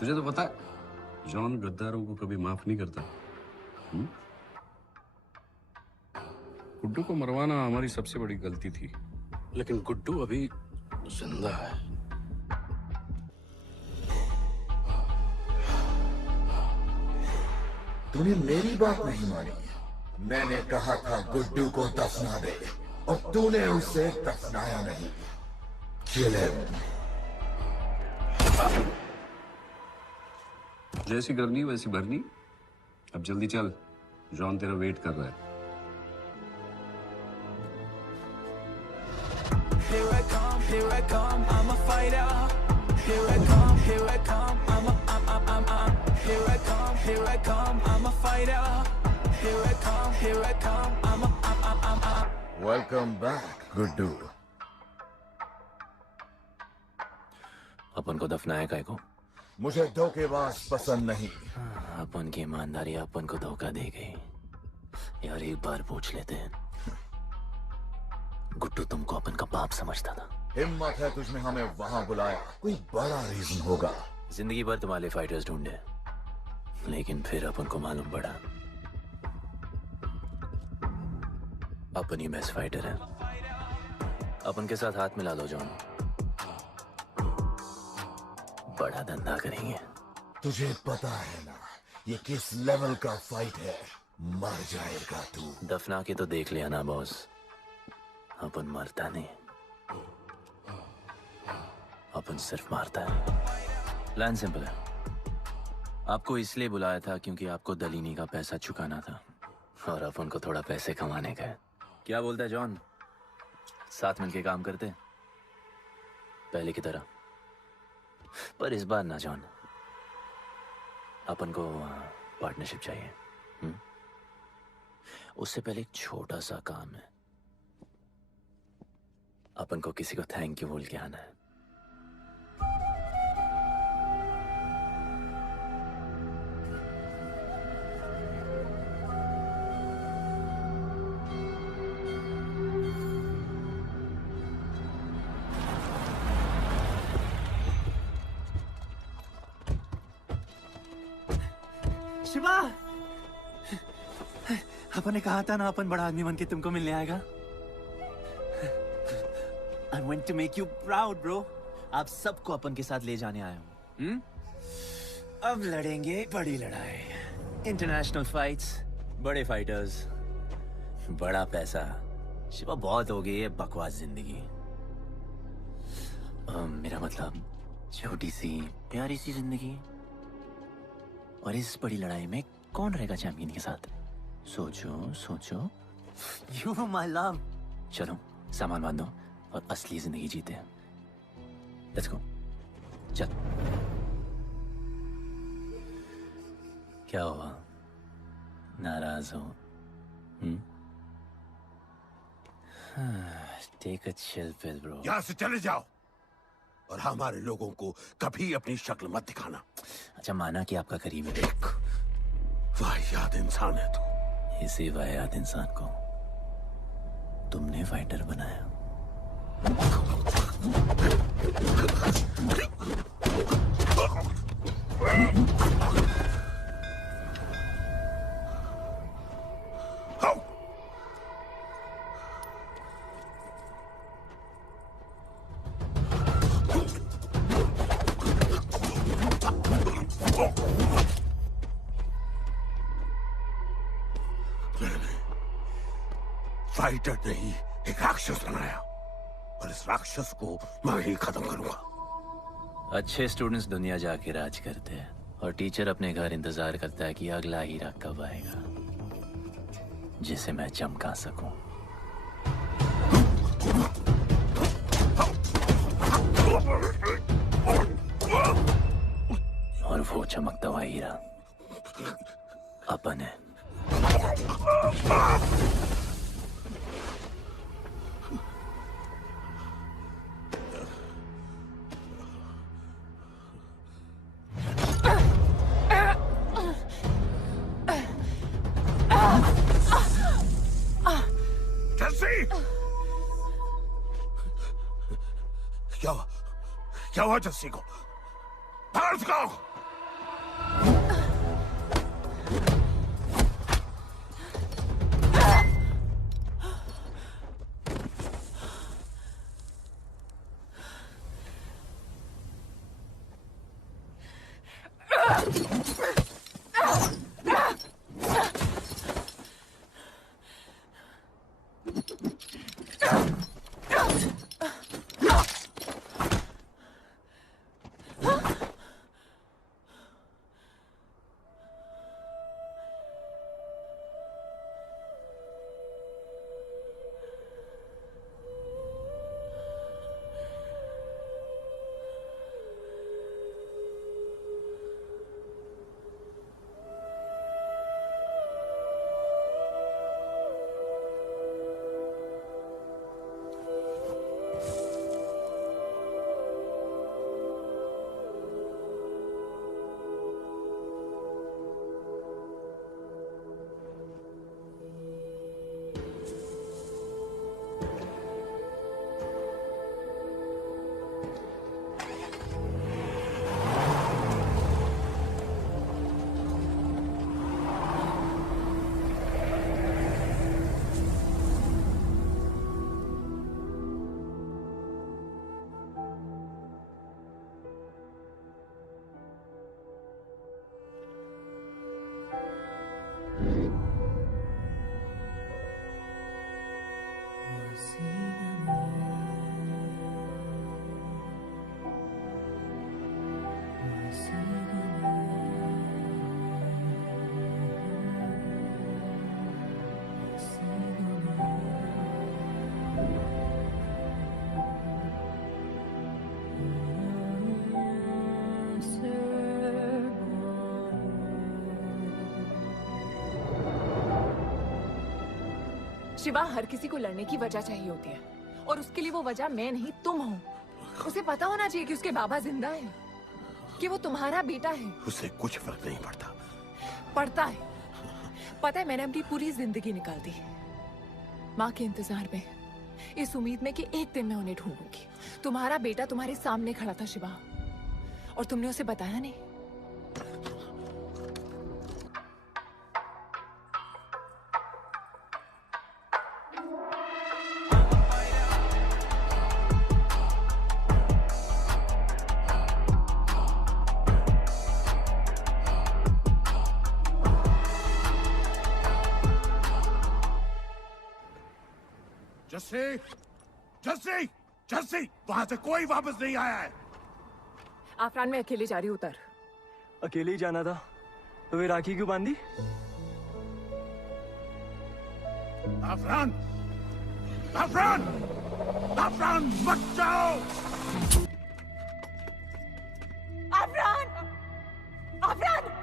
तुझे तो पता है John गद्दारों को कभी माफ नहीं करता। गुड्डू को मरवाना हमारी सबसे बड़ी गलती थी, लेकिन गुड्डू अभी जिंदा है। तूने मेरी बात नहीं मानी। मैंने कहा था गुड्डू को दफना दे और तूने उसे दफनाया नहीं। Kill him. जैसी करनी वैसी भरनी। अब जल्दी चल, जॉन तेरा वेट कर रहा है। Here I come, I'm a fighter. Here I come, here I come, I'm here I come, I'm a fighter. Here I come, I'm welcome back Guddu. अपन को दफनाया काय को? मुझे धोखेबाज पसंद नहीं। अपन की ईमानदारी अपन को धोखा दे गई। यार एक बार पूछ लेते हैं, गुड्डू तुमको अपन का बाप समझता था। हिम्मत है तुझने हमें वहां बुलाया, कोई बड़ा रीजन होगा। जिंदगी भर तुम्हारे फाइटर्स ढूंढे, लेकिन फिर अपन को मालूम पड़ा अपन ही बेस्ट फाइटर है। अपन के साथ हाथ मिला लो जॉन, बड़ा धंधा करेंगे। तुझे पता है ना ये किस लेवल का फाइट है? मर जाएगा तू। दफना के तो देख लिया ना बॉस, अपन मरता नहीं, अपन सिर्फ मारता है। प्लान सिंपल है, आपको इसलिए बुलाया था क्योंकि आपको दलीनी का पैसा चुकाना था और अपन को थोड़ा पैसे कमाने का है। क्या बोलता है जॉन, साथ मिलके काम करते पहले की तरह? पर इस बार ना जॉन, अपन को पार्टनरशिप चाहिए। उससे पहले एक छोटा सा काम है, अपन को किसी को थैंक यू बोल के आना है। शिवा, अपन ने कहा था ना अपन बड़ा आदमी बन के तुमको मिलने आएगा। I want to make you proud, bro. आप सबको अपन के साथ ले जाने आया हूँ। अब लड़ेंगे बड़ी लड़ाई, इंटरनेशनल फाइट्स, बड़े फाइटर्स, बड़ा पैसा। शिवा बहुत हो गई है बकवास जिंदगी। मेरा मतलब छोटी सी प्यारी सी जिंदगी, और इस बड़ी लड़ाई में कौन रहेगा चैंपियन के साथ? सोचो सोचो। You are my love. चलो सामान बांधो और असली जिंदगी जीते हैं। Let's go. चल। क्या हुआ, नाराज हो? Take a chill pill, bro. यहाँ से चले जाओ और हमारे लोगों को कभी अपनी शक्ल मत दिखाना। अच्छा माना कि आपका करीब है। एक वाहियात इंसान है तू। इसी वाहियात इंसान को तुमने फाइटर बनाया। फाइटर नहीं, एक राक्षस बनाया, और इस राक्षस को मैं ही खत्म करूंगा। अच्छे स्टूडेंट्स दुनिया जाके राज करते हैं और टीचर अपने घर इंतजार करता है कि अगला हीरा कब आएगा जिसे मैं चमका सकूं। और वो चमकता हुआ हीरा अपन है। क्या हुआ जस्सी को? पकड़ उसको। शिवा, हर किसी को लड़ने की वजह चाहिए होती है और उसके लिए वो वजह मैं नहीं तुम हो। उसे पता होना चाहिए कि उसके बाबा जिंदा है, कि वो तुम्हारा बेटा है। उसे कुछ फर्क नहीं पड़ता। पड़ता है। पता है, मैंने अपनी पूरी जिंदगी निकाल दी माँ के इंतजार में, इस उम्मीद में कि एक दिन मैं उन्हें ढूंढूंगी। तुम्हारा बेटा तुम्हारे सामने खड़ा था शिवा, और तुमने उसे बताया नहीं। जस्सी, जस्सी, जस्सी, वहां से कोई वापस नहीं आया है। आफरान, मैं अकेले जा रही हूँ। उतर। अकेले ही जाना था तो वे राखी क्यों बांधी? आफरान, आफरान, आफरान, मत जाओ। आफरान, आफरान।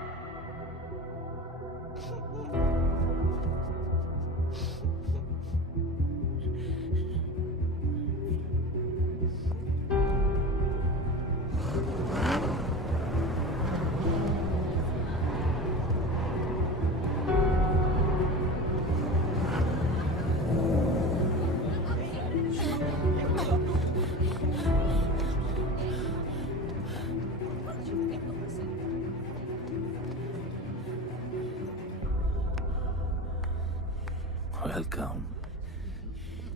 वेलकम।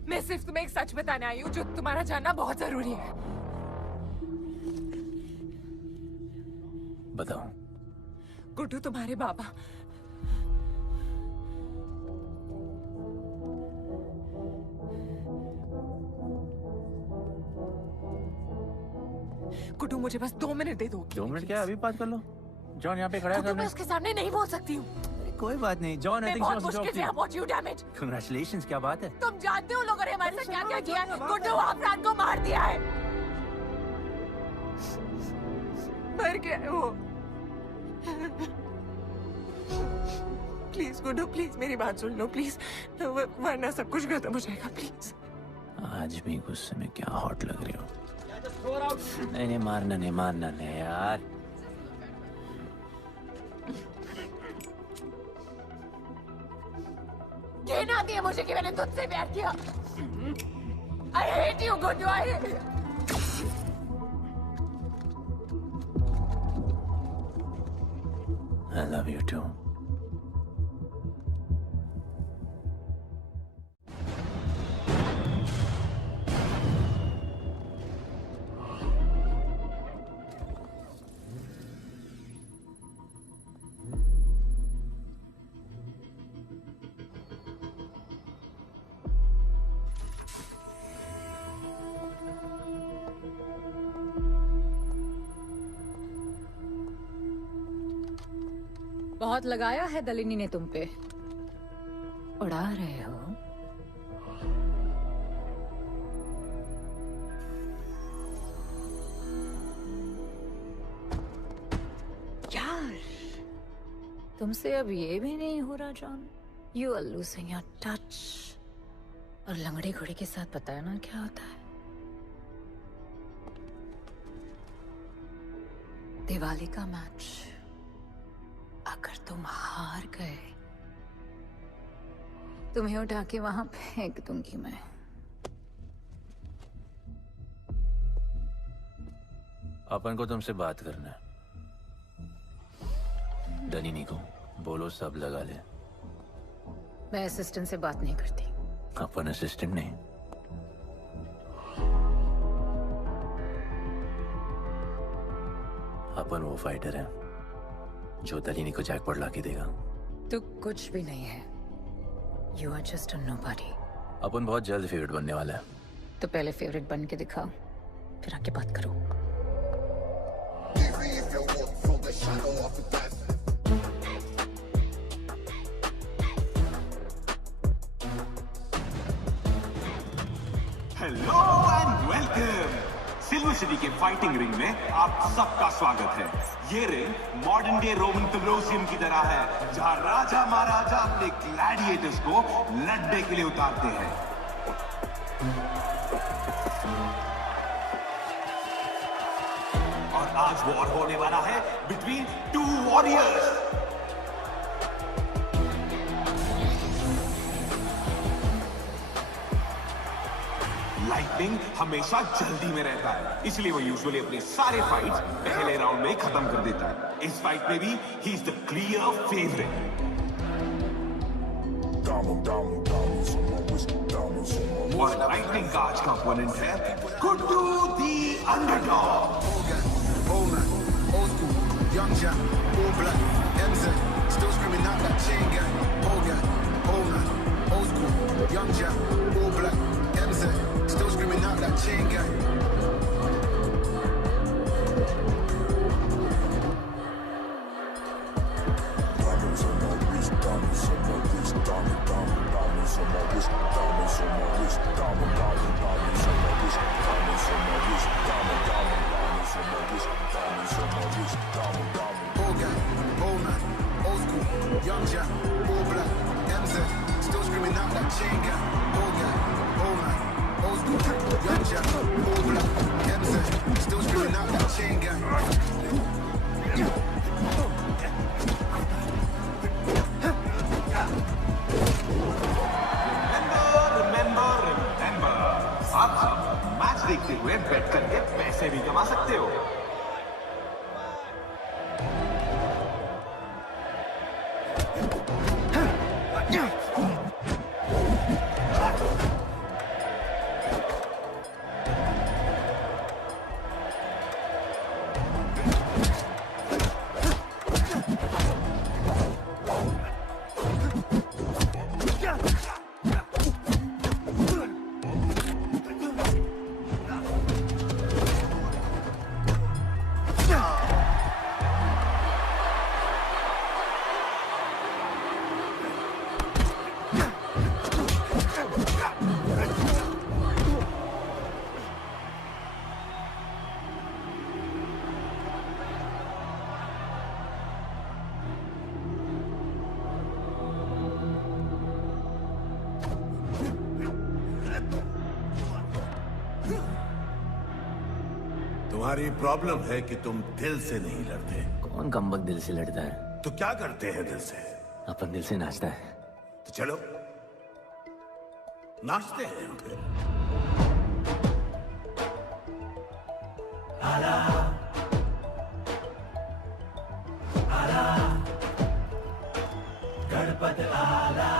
मैं सिर्फ तुम्हें एक सच बताने आई हूँ जो तुम्हारा जानना बहुत जरूरी है। बताओ। गुड्डू तुम्हारे बाबा गुड्डू, मुझे बस 2 मिनट दे दो। 2 मिनट क्या, अभी बात कर लो। जॉन यहाँ पे खड़ा है। गुड्डू, मैं उसके सामने नहीं बोल सकती हूँ। कोई बात नहीं जॉन, आई थिंक बहुत मुश्किल say about you, damn it. Congratulations, क्या बात है। तुम जानते हो लोगों ने हमारे साथ क्या क्या किया है। गुड्डू आफरान को मार दिया है। मर गया है वो। प्लीज गुड्डू, प्लीज मेरी बात सुन लो प्लीज, वरना सब कुछ खत्म हो जाएगा। प्लीज। आज भी गुस्से में क्या हॉट लग रही हो। नहीं, मारना नहीं यार। घिन आती है मुझे कि मैंने तुझसे प्यार किया। I hate you, Guddu. I love you too. बहुत लगाया है दलिनी ने तुम पे। उड़ा रहे हो। यार, तुमसे अब ये भी नहीं हो रहा John. You are losing your touch. और लंगड़े घोड़े के साथ पता है ना क्या होता है। दिवाली का मैच अगर तुम हार गए, तुम्हें उठा के वहां फेंक दूंगी मैं। अपन को तुमसे बात करना है। दलिनी को बोलो सब लगा ले। मैं असिस्टेंट से बात नहीं करती। अपन असिस्टेंट नहीं, अपन वो फाइटर है जो दलिनी को जैकपॉट लाके देगा। तू कुछ भी नहीं है। You are just a nobody. अपन बहुत जल्द फेवरेट बनने वाला है। तो पहले फेवरेट बन के दिखाओ, फिर आके बात करो। Hello and welcome. Silver city के फाइटिंग रिंग में आप सबका स्वागत है। ये ring modern day Roman Colosseum की तरह है, जहां राजा महाराजा अपने ग्लैडिएटर्स को लड़ने के लिए उतारते हैं। और आज वॉर होने वाला है बिटवीन टू वॉरियर्स। लाइटनिंग हमेशा जल्दी में रहता है, इसलिए वो यूजुअली अपने सारे फाइट्स पहले राउंड में खत्म कर देता है। इस फाइट में भी he is the clear favourite. और लाइटनिंग का आज का ओपोनेंट है गुड्डू दी underdog. Young Jack, all black, MZ, still screaming out that chain gang. Old man, old school, young Jack, all black, MZ, still screaming out that chain gang. Diamonds on my wrist, diamonds on my wrist, diamonds on my wrist, diamonds on my wrist, diamonds on my wrist, diamonds on my wrist, diamonds on my wrist, diamonds on my wrist, diamond. Old guy, old man, old school, young Jack, all black, MZ, still screaming out that chain gang. Old guy, old man, old school, young Jack, all black, MZ, still screaming out that chain gang. आप match देखते हुए बेट करके पैसे भी कमा सकते हो। तुम्हारी प्रॉब्लम है कि तुम दिल से नहीं लड़ते। कौन कमबख्त दिल से लड़ता है? तो क्या करते हैं दिल से? अपन दिल से नाचता है। तो चलो नाचते हैं हम फिर। गणपत आला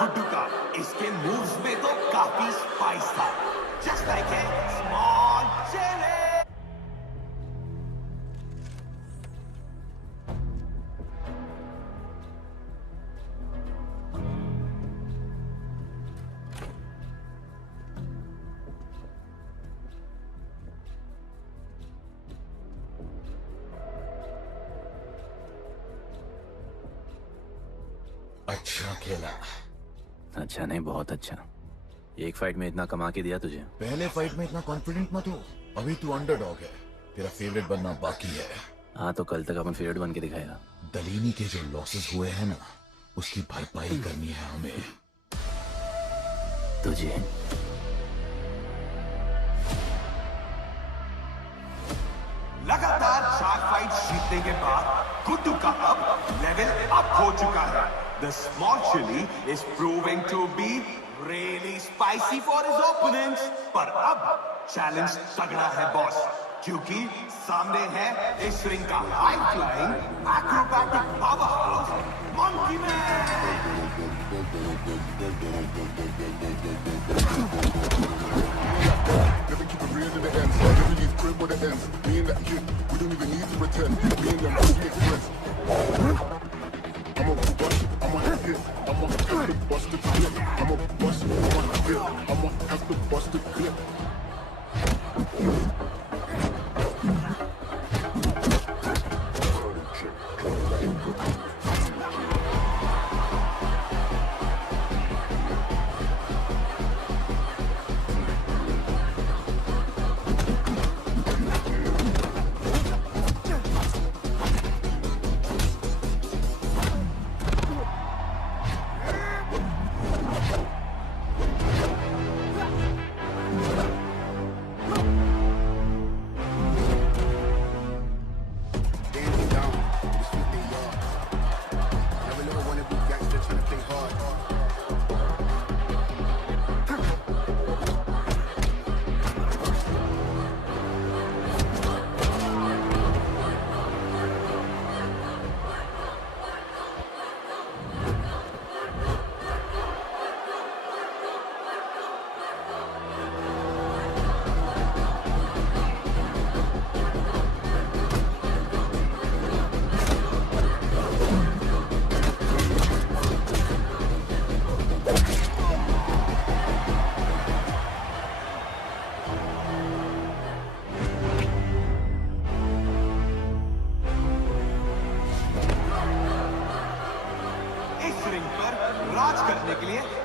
गुड्डू का इसके मूव्स में तो काफी स्पाइस था। Just like a small cherry. अच्छा खेला। अच्छा नहीं, बहुत अच्छा। एक फाइट में इतना कमा के दिया तुझे। पहले फाइट में इतना कॉन्फिडेंट मत हो, अभी तू अंडरडॉग है, तेरा फेवरेट बनना बाकी है। हाँ तो कल तक अपन फेवरेट बन के दिखाएगा। दलीनी के जो लॉसेस हुए हैं ना, उसकी भरपाई करनी है हमें। तुझे लगातार 4 फाइट जीतने के बाद गुड्डू का अब लेवल अप हो चुका है। The small chili is proving to be really spicy for his opponents. पर अब challenge तगड़ा है बॉस, क्योंकि सामने है इस रिंग का high flying acrobatic powerhouse Monkey Man. Never keep it real to the end. Never leave crib with the ends. Me and that kid, we don't even need to pretend. Me and them really express. I'm a bust, I'm a hit, I'm a have to bust the clip. I'm a bust, I'm a hit, I'm a have to bust the clip.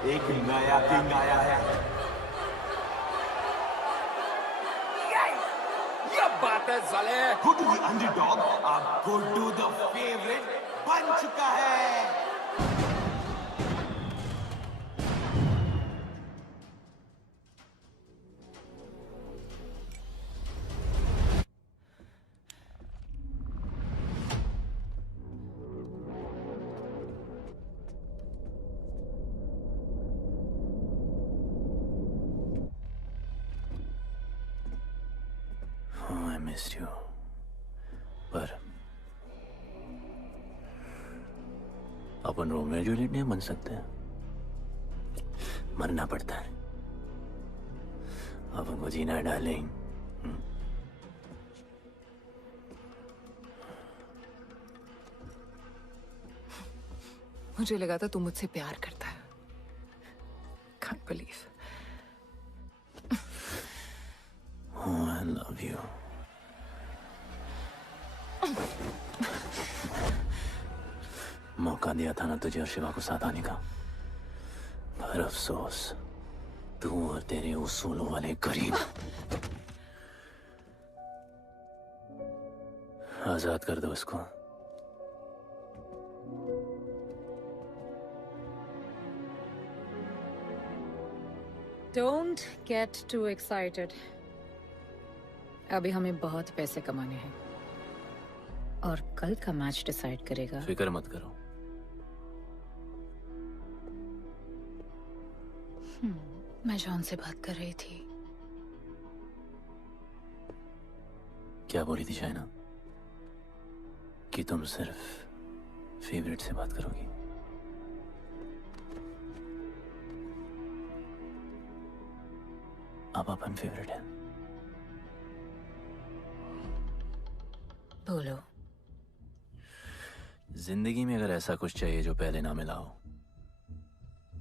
एक नया king आया है। ये बात है साले। Good to the underdog, अब good to the favorite बन चुका है। You. पर अपन रोमियो जूलियट नहीं बन सकते, मरना पड़ता है, अपन को जीना डार्लिंग। मुझे लगा था तू मुझसे प्यार करता है। Can't believe. Oh, I love you. मौका दिया था ना तुझे और शिवा को साथ आने का, पर अफसोस तू और तेरे उसूलों वाले गरीब। आजाद कर दो इसको। Don't get too excited. अभी हमें बहुत पैसे कमाने हैं और कल का मैच डिसाइड करेगा। फिक्र मत करो। मैं जॉन से बात कर रही थी। क्या बोली थी शाइना? कि तुम सिर्फ फेवरेट से बात करोगी? अब अपन फेवरेट है। बोलो। जिंदगी में अगर ऐसा कुछ चाहिए जो पहले ना मिला हो,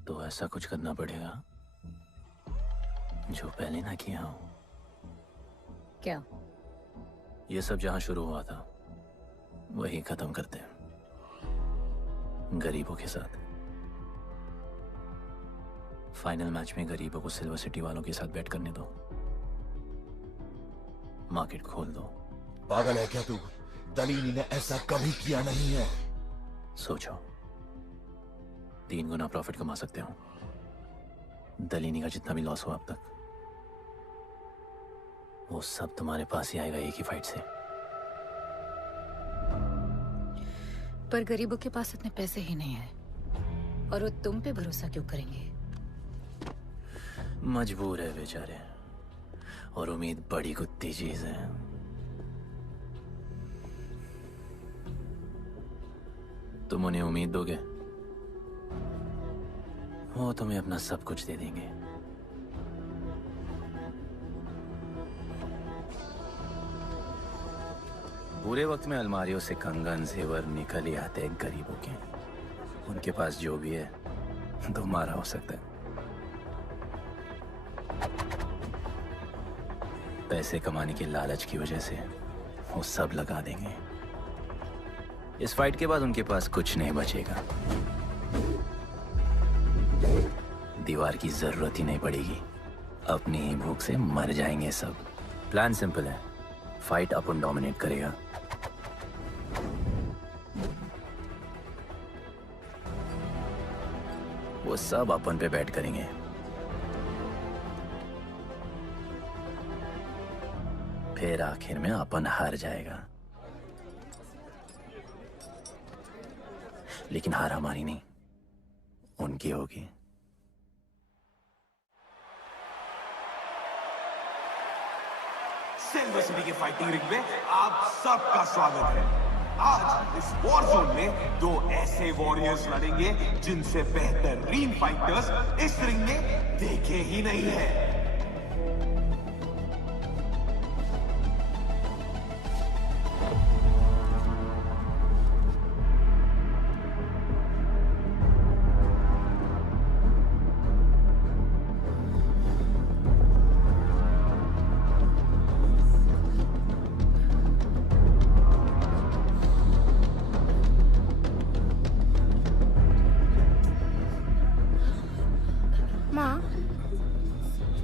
तो ऐसा कुछ करना पड़ेगा जो पहले ना किया हो। क्या? ये सब जहां शुरू हुआ था वही खत्म करते हैं, गरीबों के साथ। फाइनल मैच में गरीबों को सिल्वर सिटी वालों के साथ बैट करने दो, मार्केट खोल दो। पागल है क्या तू? दलीली ने ऐसा कभी किया नहीं है। सोचो, 3 गुना प्रॉफिट कमा सकते हो। दलीनी का जितना भी लॉस हुआ अब तक, वो सब तुम्हारे पास ही आएगा एक ही फाइट से। पर गरीबों के पास इतने पैसे ही नहीं है। और वो तुम पे भरोसा क्यों करेंगे? मजबूर है बेचारे, और उम्मीद बड़ी कुत्ती चीज है। तुम उन्हें उम्मीद दोगे, वो तुम्हें अपना सब कुछ दे देंगे। बुरे वक्त में अलमारियों से कंगन जेवर निकल ही आते हैं गरीबों के। उनके पास जो भी है तुम्हारा हो सकता है। पैसे कमाने के लालच की वजह से वो सब लगा देंगे। इस फाइट के बाद उनके पास कुछ नहीं बचेगा। दीवार की जरूरत ही नहीं पड़ेगी, अपनी ही भूख से मर जाएंगे सब। प्लान सिंपल है, फाइट अपन डोमिनेट करेगा। वो सब अपन पे बैट करेंगे। फिर आखिर में अपन हार जाएगा, लेकिन हार हमारी नहीं, उनकी होगी। सिल्वर सिटी के फाइटिंग रिंग में आप सबका स्वागत है। आज इस वॉर जोन में दो ऐसे वॉरियर्स लड़ेंगे जिनसे बेहतरीन फाइटर्स इस रिंग में देखे ही नहीं है।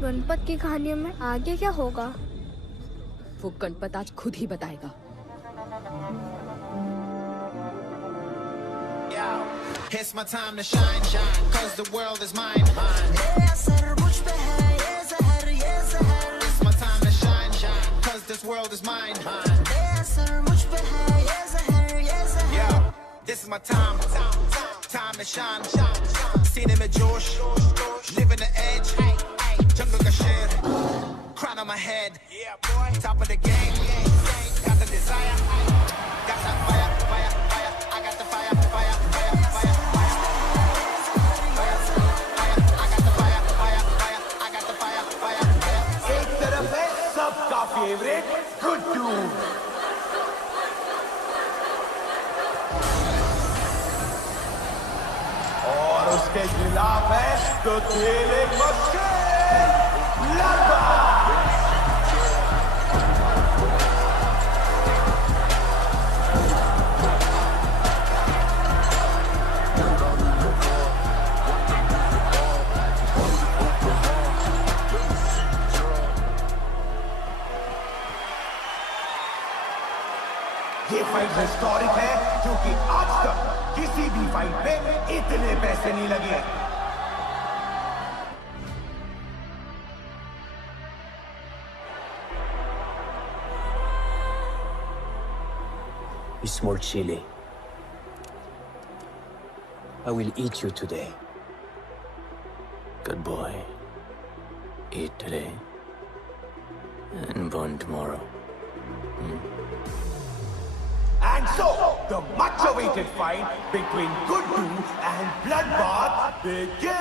गणपत की कहानियों में आगे क्या होगा? वो गणपत आज खुद ही बताएगा। It's my time to shine, shine, 'cause the world is mine, mine. It's my time to shine, shine, 'cause this world is mine, mine. Yo, this is my time to shine, सीने में जोश, living the edge, jungle का शेर, crown on my head, top of the game, got the desire, got that fire, fire, fire, I got the fire, fire, fire, fire, fire, I got the fire, fire, fire, I got the fire, fire, fire. एक तरफ है सबका favourite Guddu, और उसके खिलाफ है तो खेले मशहूर लता। ये फाइट हिस्टोरिक है क्योंकि आज तक किसी भी फाइट में इतने पैसे नहीं लगे। You small chili. I will eat you today. Good boy. Eat today and burn tomorrow. And so, the much-awaited fight between Guddu and Bloodbath begins!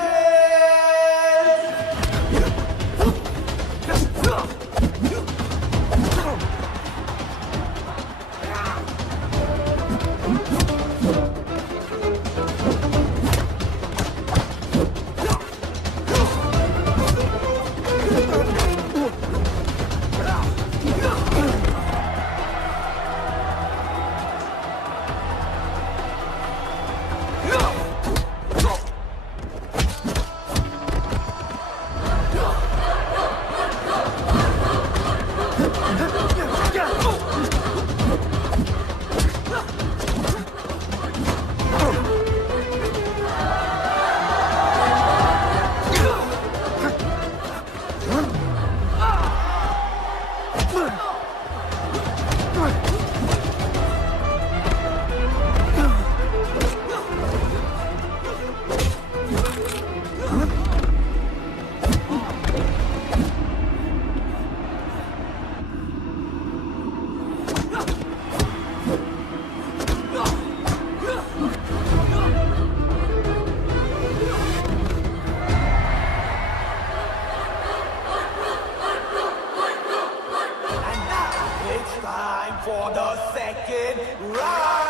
the second round.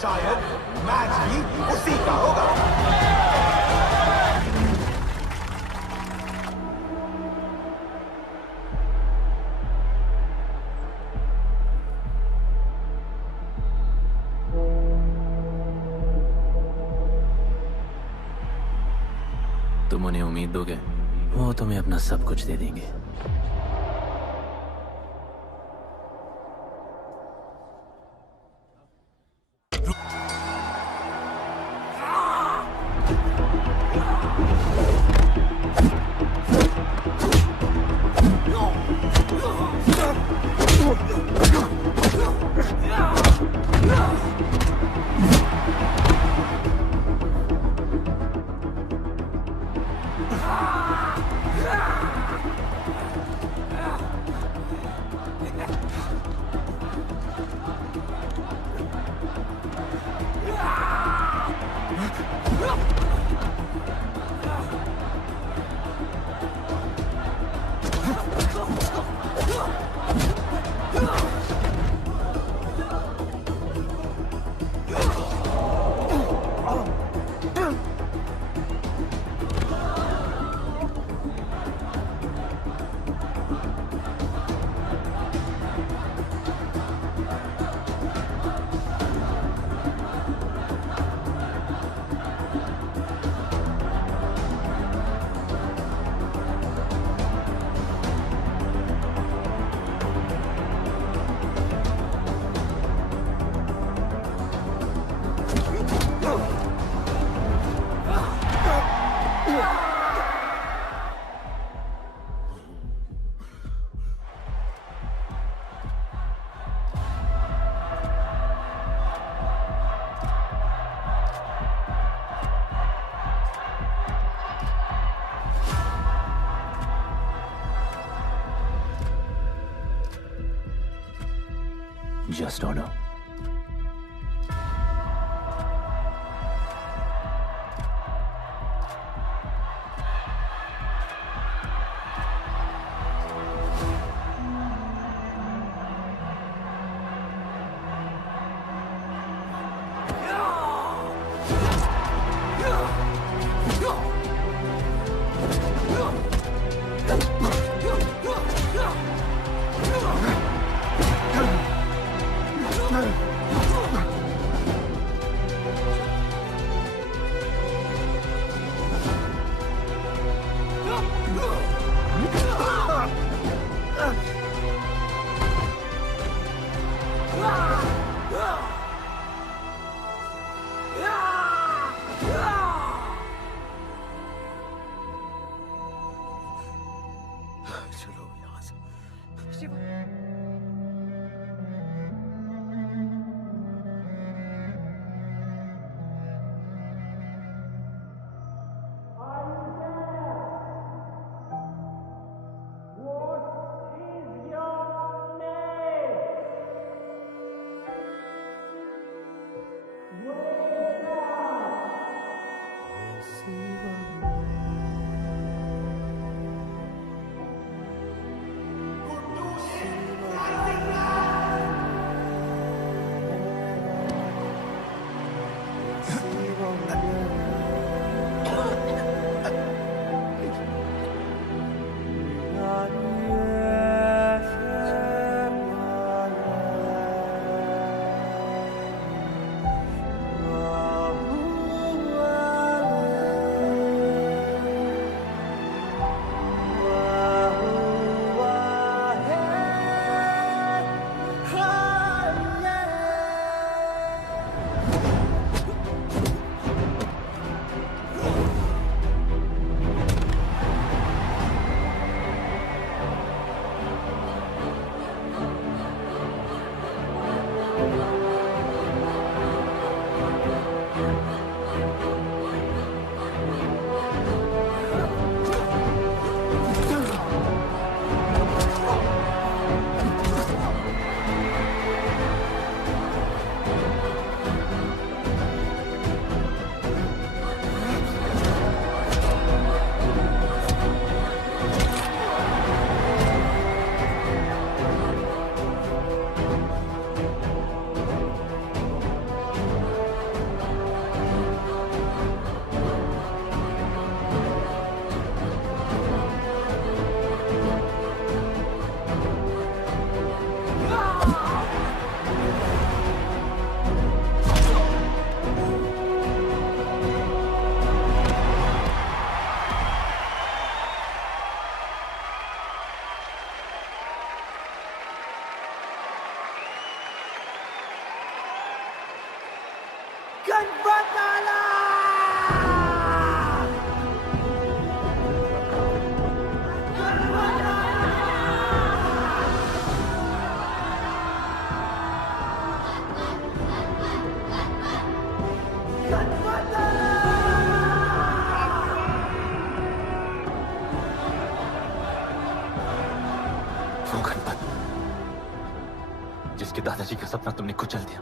शायद मैच भी उसी का होगा। तुम उन्हें उम्मीद दोगे, वो तुम्हें अपना सब कुछ दे देंगे। Just don't know. वो गणपत जिसके दादाजी का सपना तुमने कुचल दिया।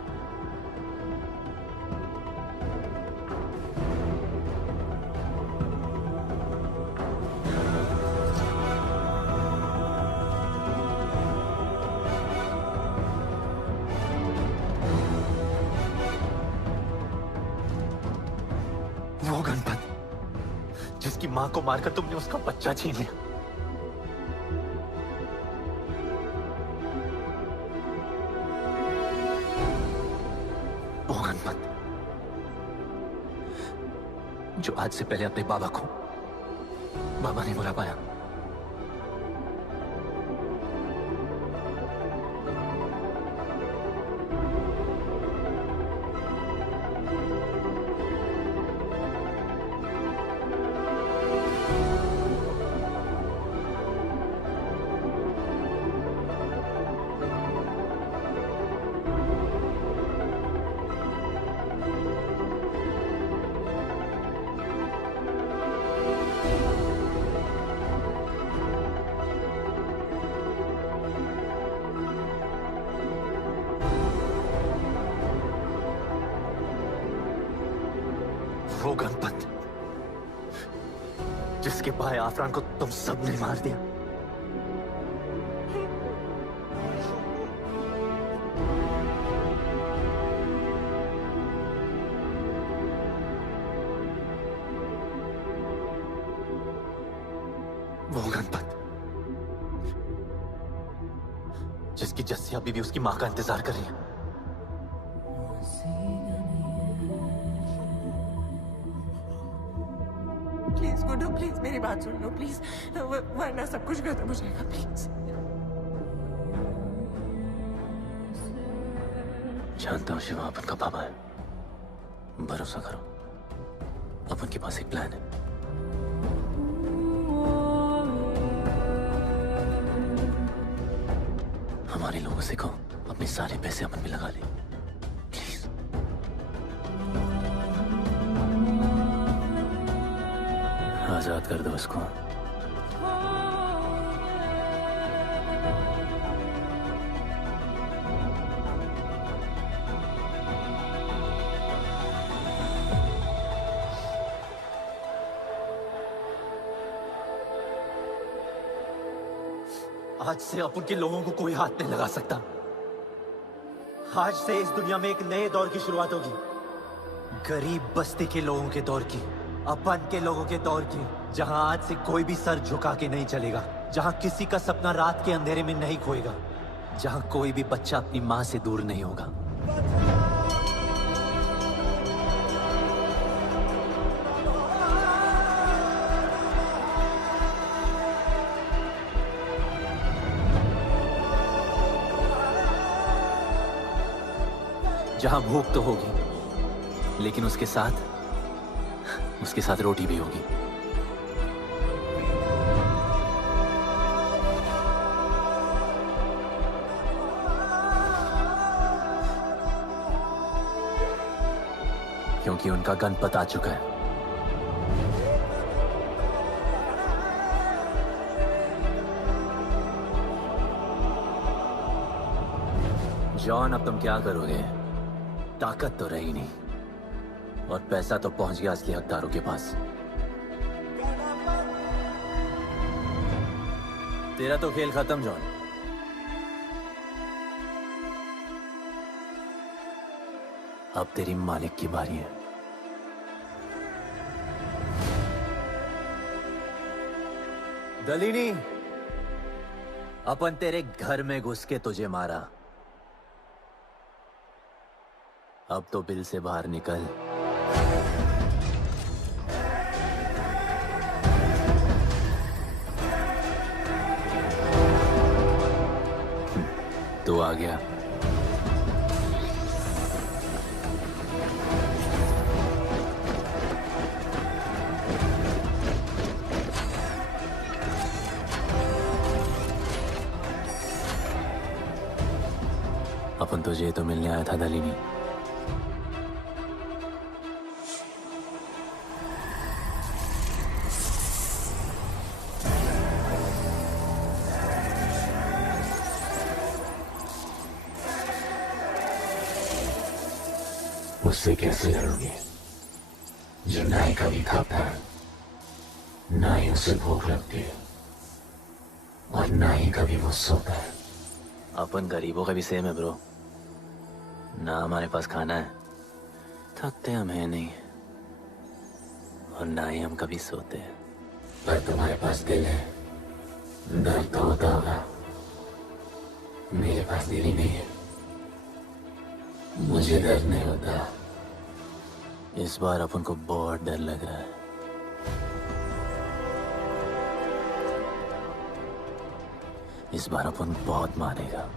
वो गणपत जिसकी मां को मारकर तुमने उसका बच्चा छीन लिया। वो गणपत जो आज से पहले अपने बाबा को बाबा नहीं बुला पाया। वो गणपत जिसके भाई आफरान को तुम सबने मार दिया। वो गणपत जिसकी जस्सी अभी भी उसकी मां का इंतजार कर रही है। प्लीज गुड्डू, प्लीज मेरी बात सुन लो प्लीज, वरना सब कुछ खत्म हो जाएगा प्लीज। जानता हूं शिवा अपन का पापा है, भरोसा करो अपन के पास एक प्लान है। हमारे लोगों से कहो अपने सारे पैसे अपन पे लगा ले प्लीज। आजाद कर दो उसको। आज से अपन के लोगों को कोई हाथ नहीं लगा सकता। आज से इस दुनिया में एक नए दौर की शुरुआत होगी, गरीब बस्ती के लोगों के दौर की, अपन के लोगों के दौर की, जहां आज से कोई भी सर झुका के नहीं चलेगा, जहां किसी का सपना रात के अंधेरे में नहीं खोएगा, जहां कोई भी बच्चा अपनी मां से दूर नहीं होगा। जहां भूख तो होगी लेकिन उसके साथ रोटी भी होगी। क्योंकि उनका गणपत आ चुका है। जॉन, अब तुम क्या करोगे? ताकत तो रही नहीं और पैसा तो पहुंच गया असली हकदारों के पास। तेरा तो खेल खत्म जॉन। अब तेरी मालिक की बारी है। दलीनी, अपन तेरे घर में घुस के तुझे मारा, अब तो बिल से बाहर निकल। तो आ गया। अपन तुझे तो मिलने आया था दालिनी। उससे कैसे लड़ोगे जो ना ही कभी खाता है, ना ही उसे भूख लगती है और ना ही कभी वो सोता है। अपन गरीबों का भी सेम है ब्रो, ना हमारे पास खाना है, थकते हम है नहीं, और ना ही हम कभी सोते हैं। पर तुम्हारे पास दिल है, दर्द तो होता होगा। मेरे पास दिल ही नहीं है, मुझे दर्द नहीं होता। इस बार अपन को बहुत डर लग रहा है। इस बार अपन बहुत मारेगा।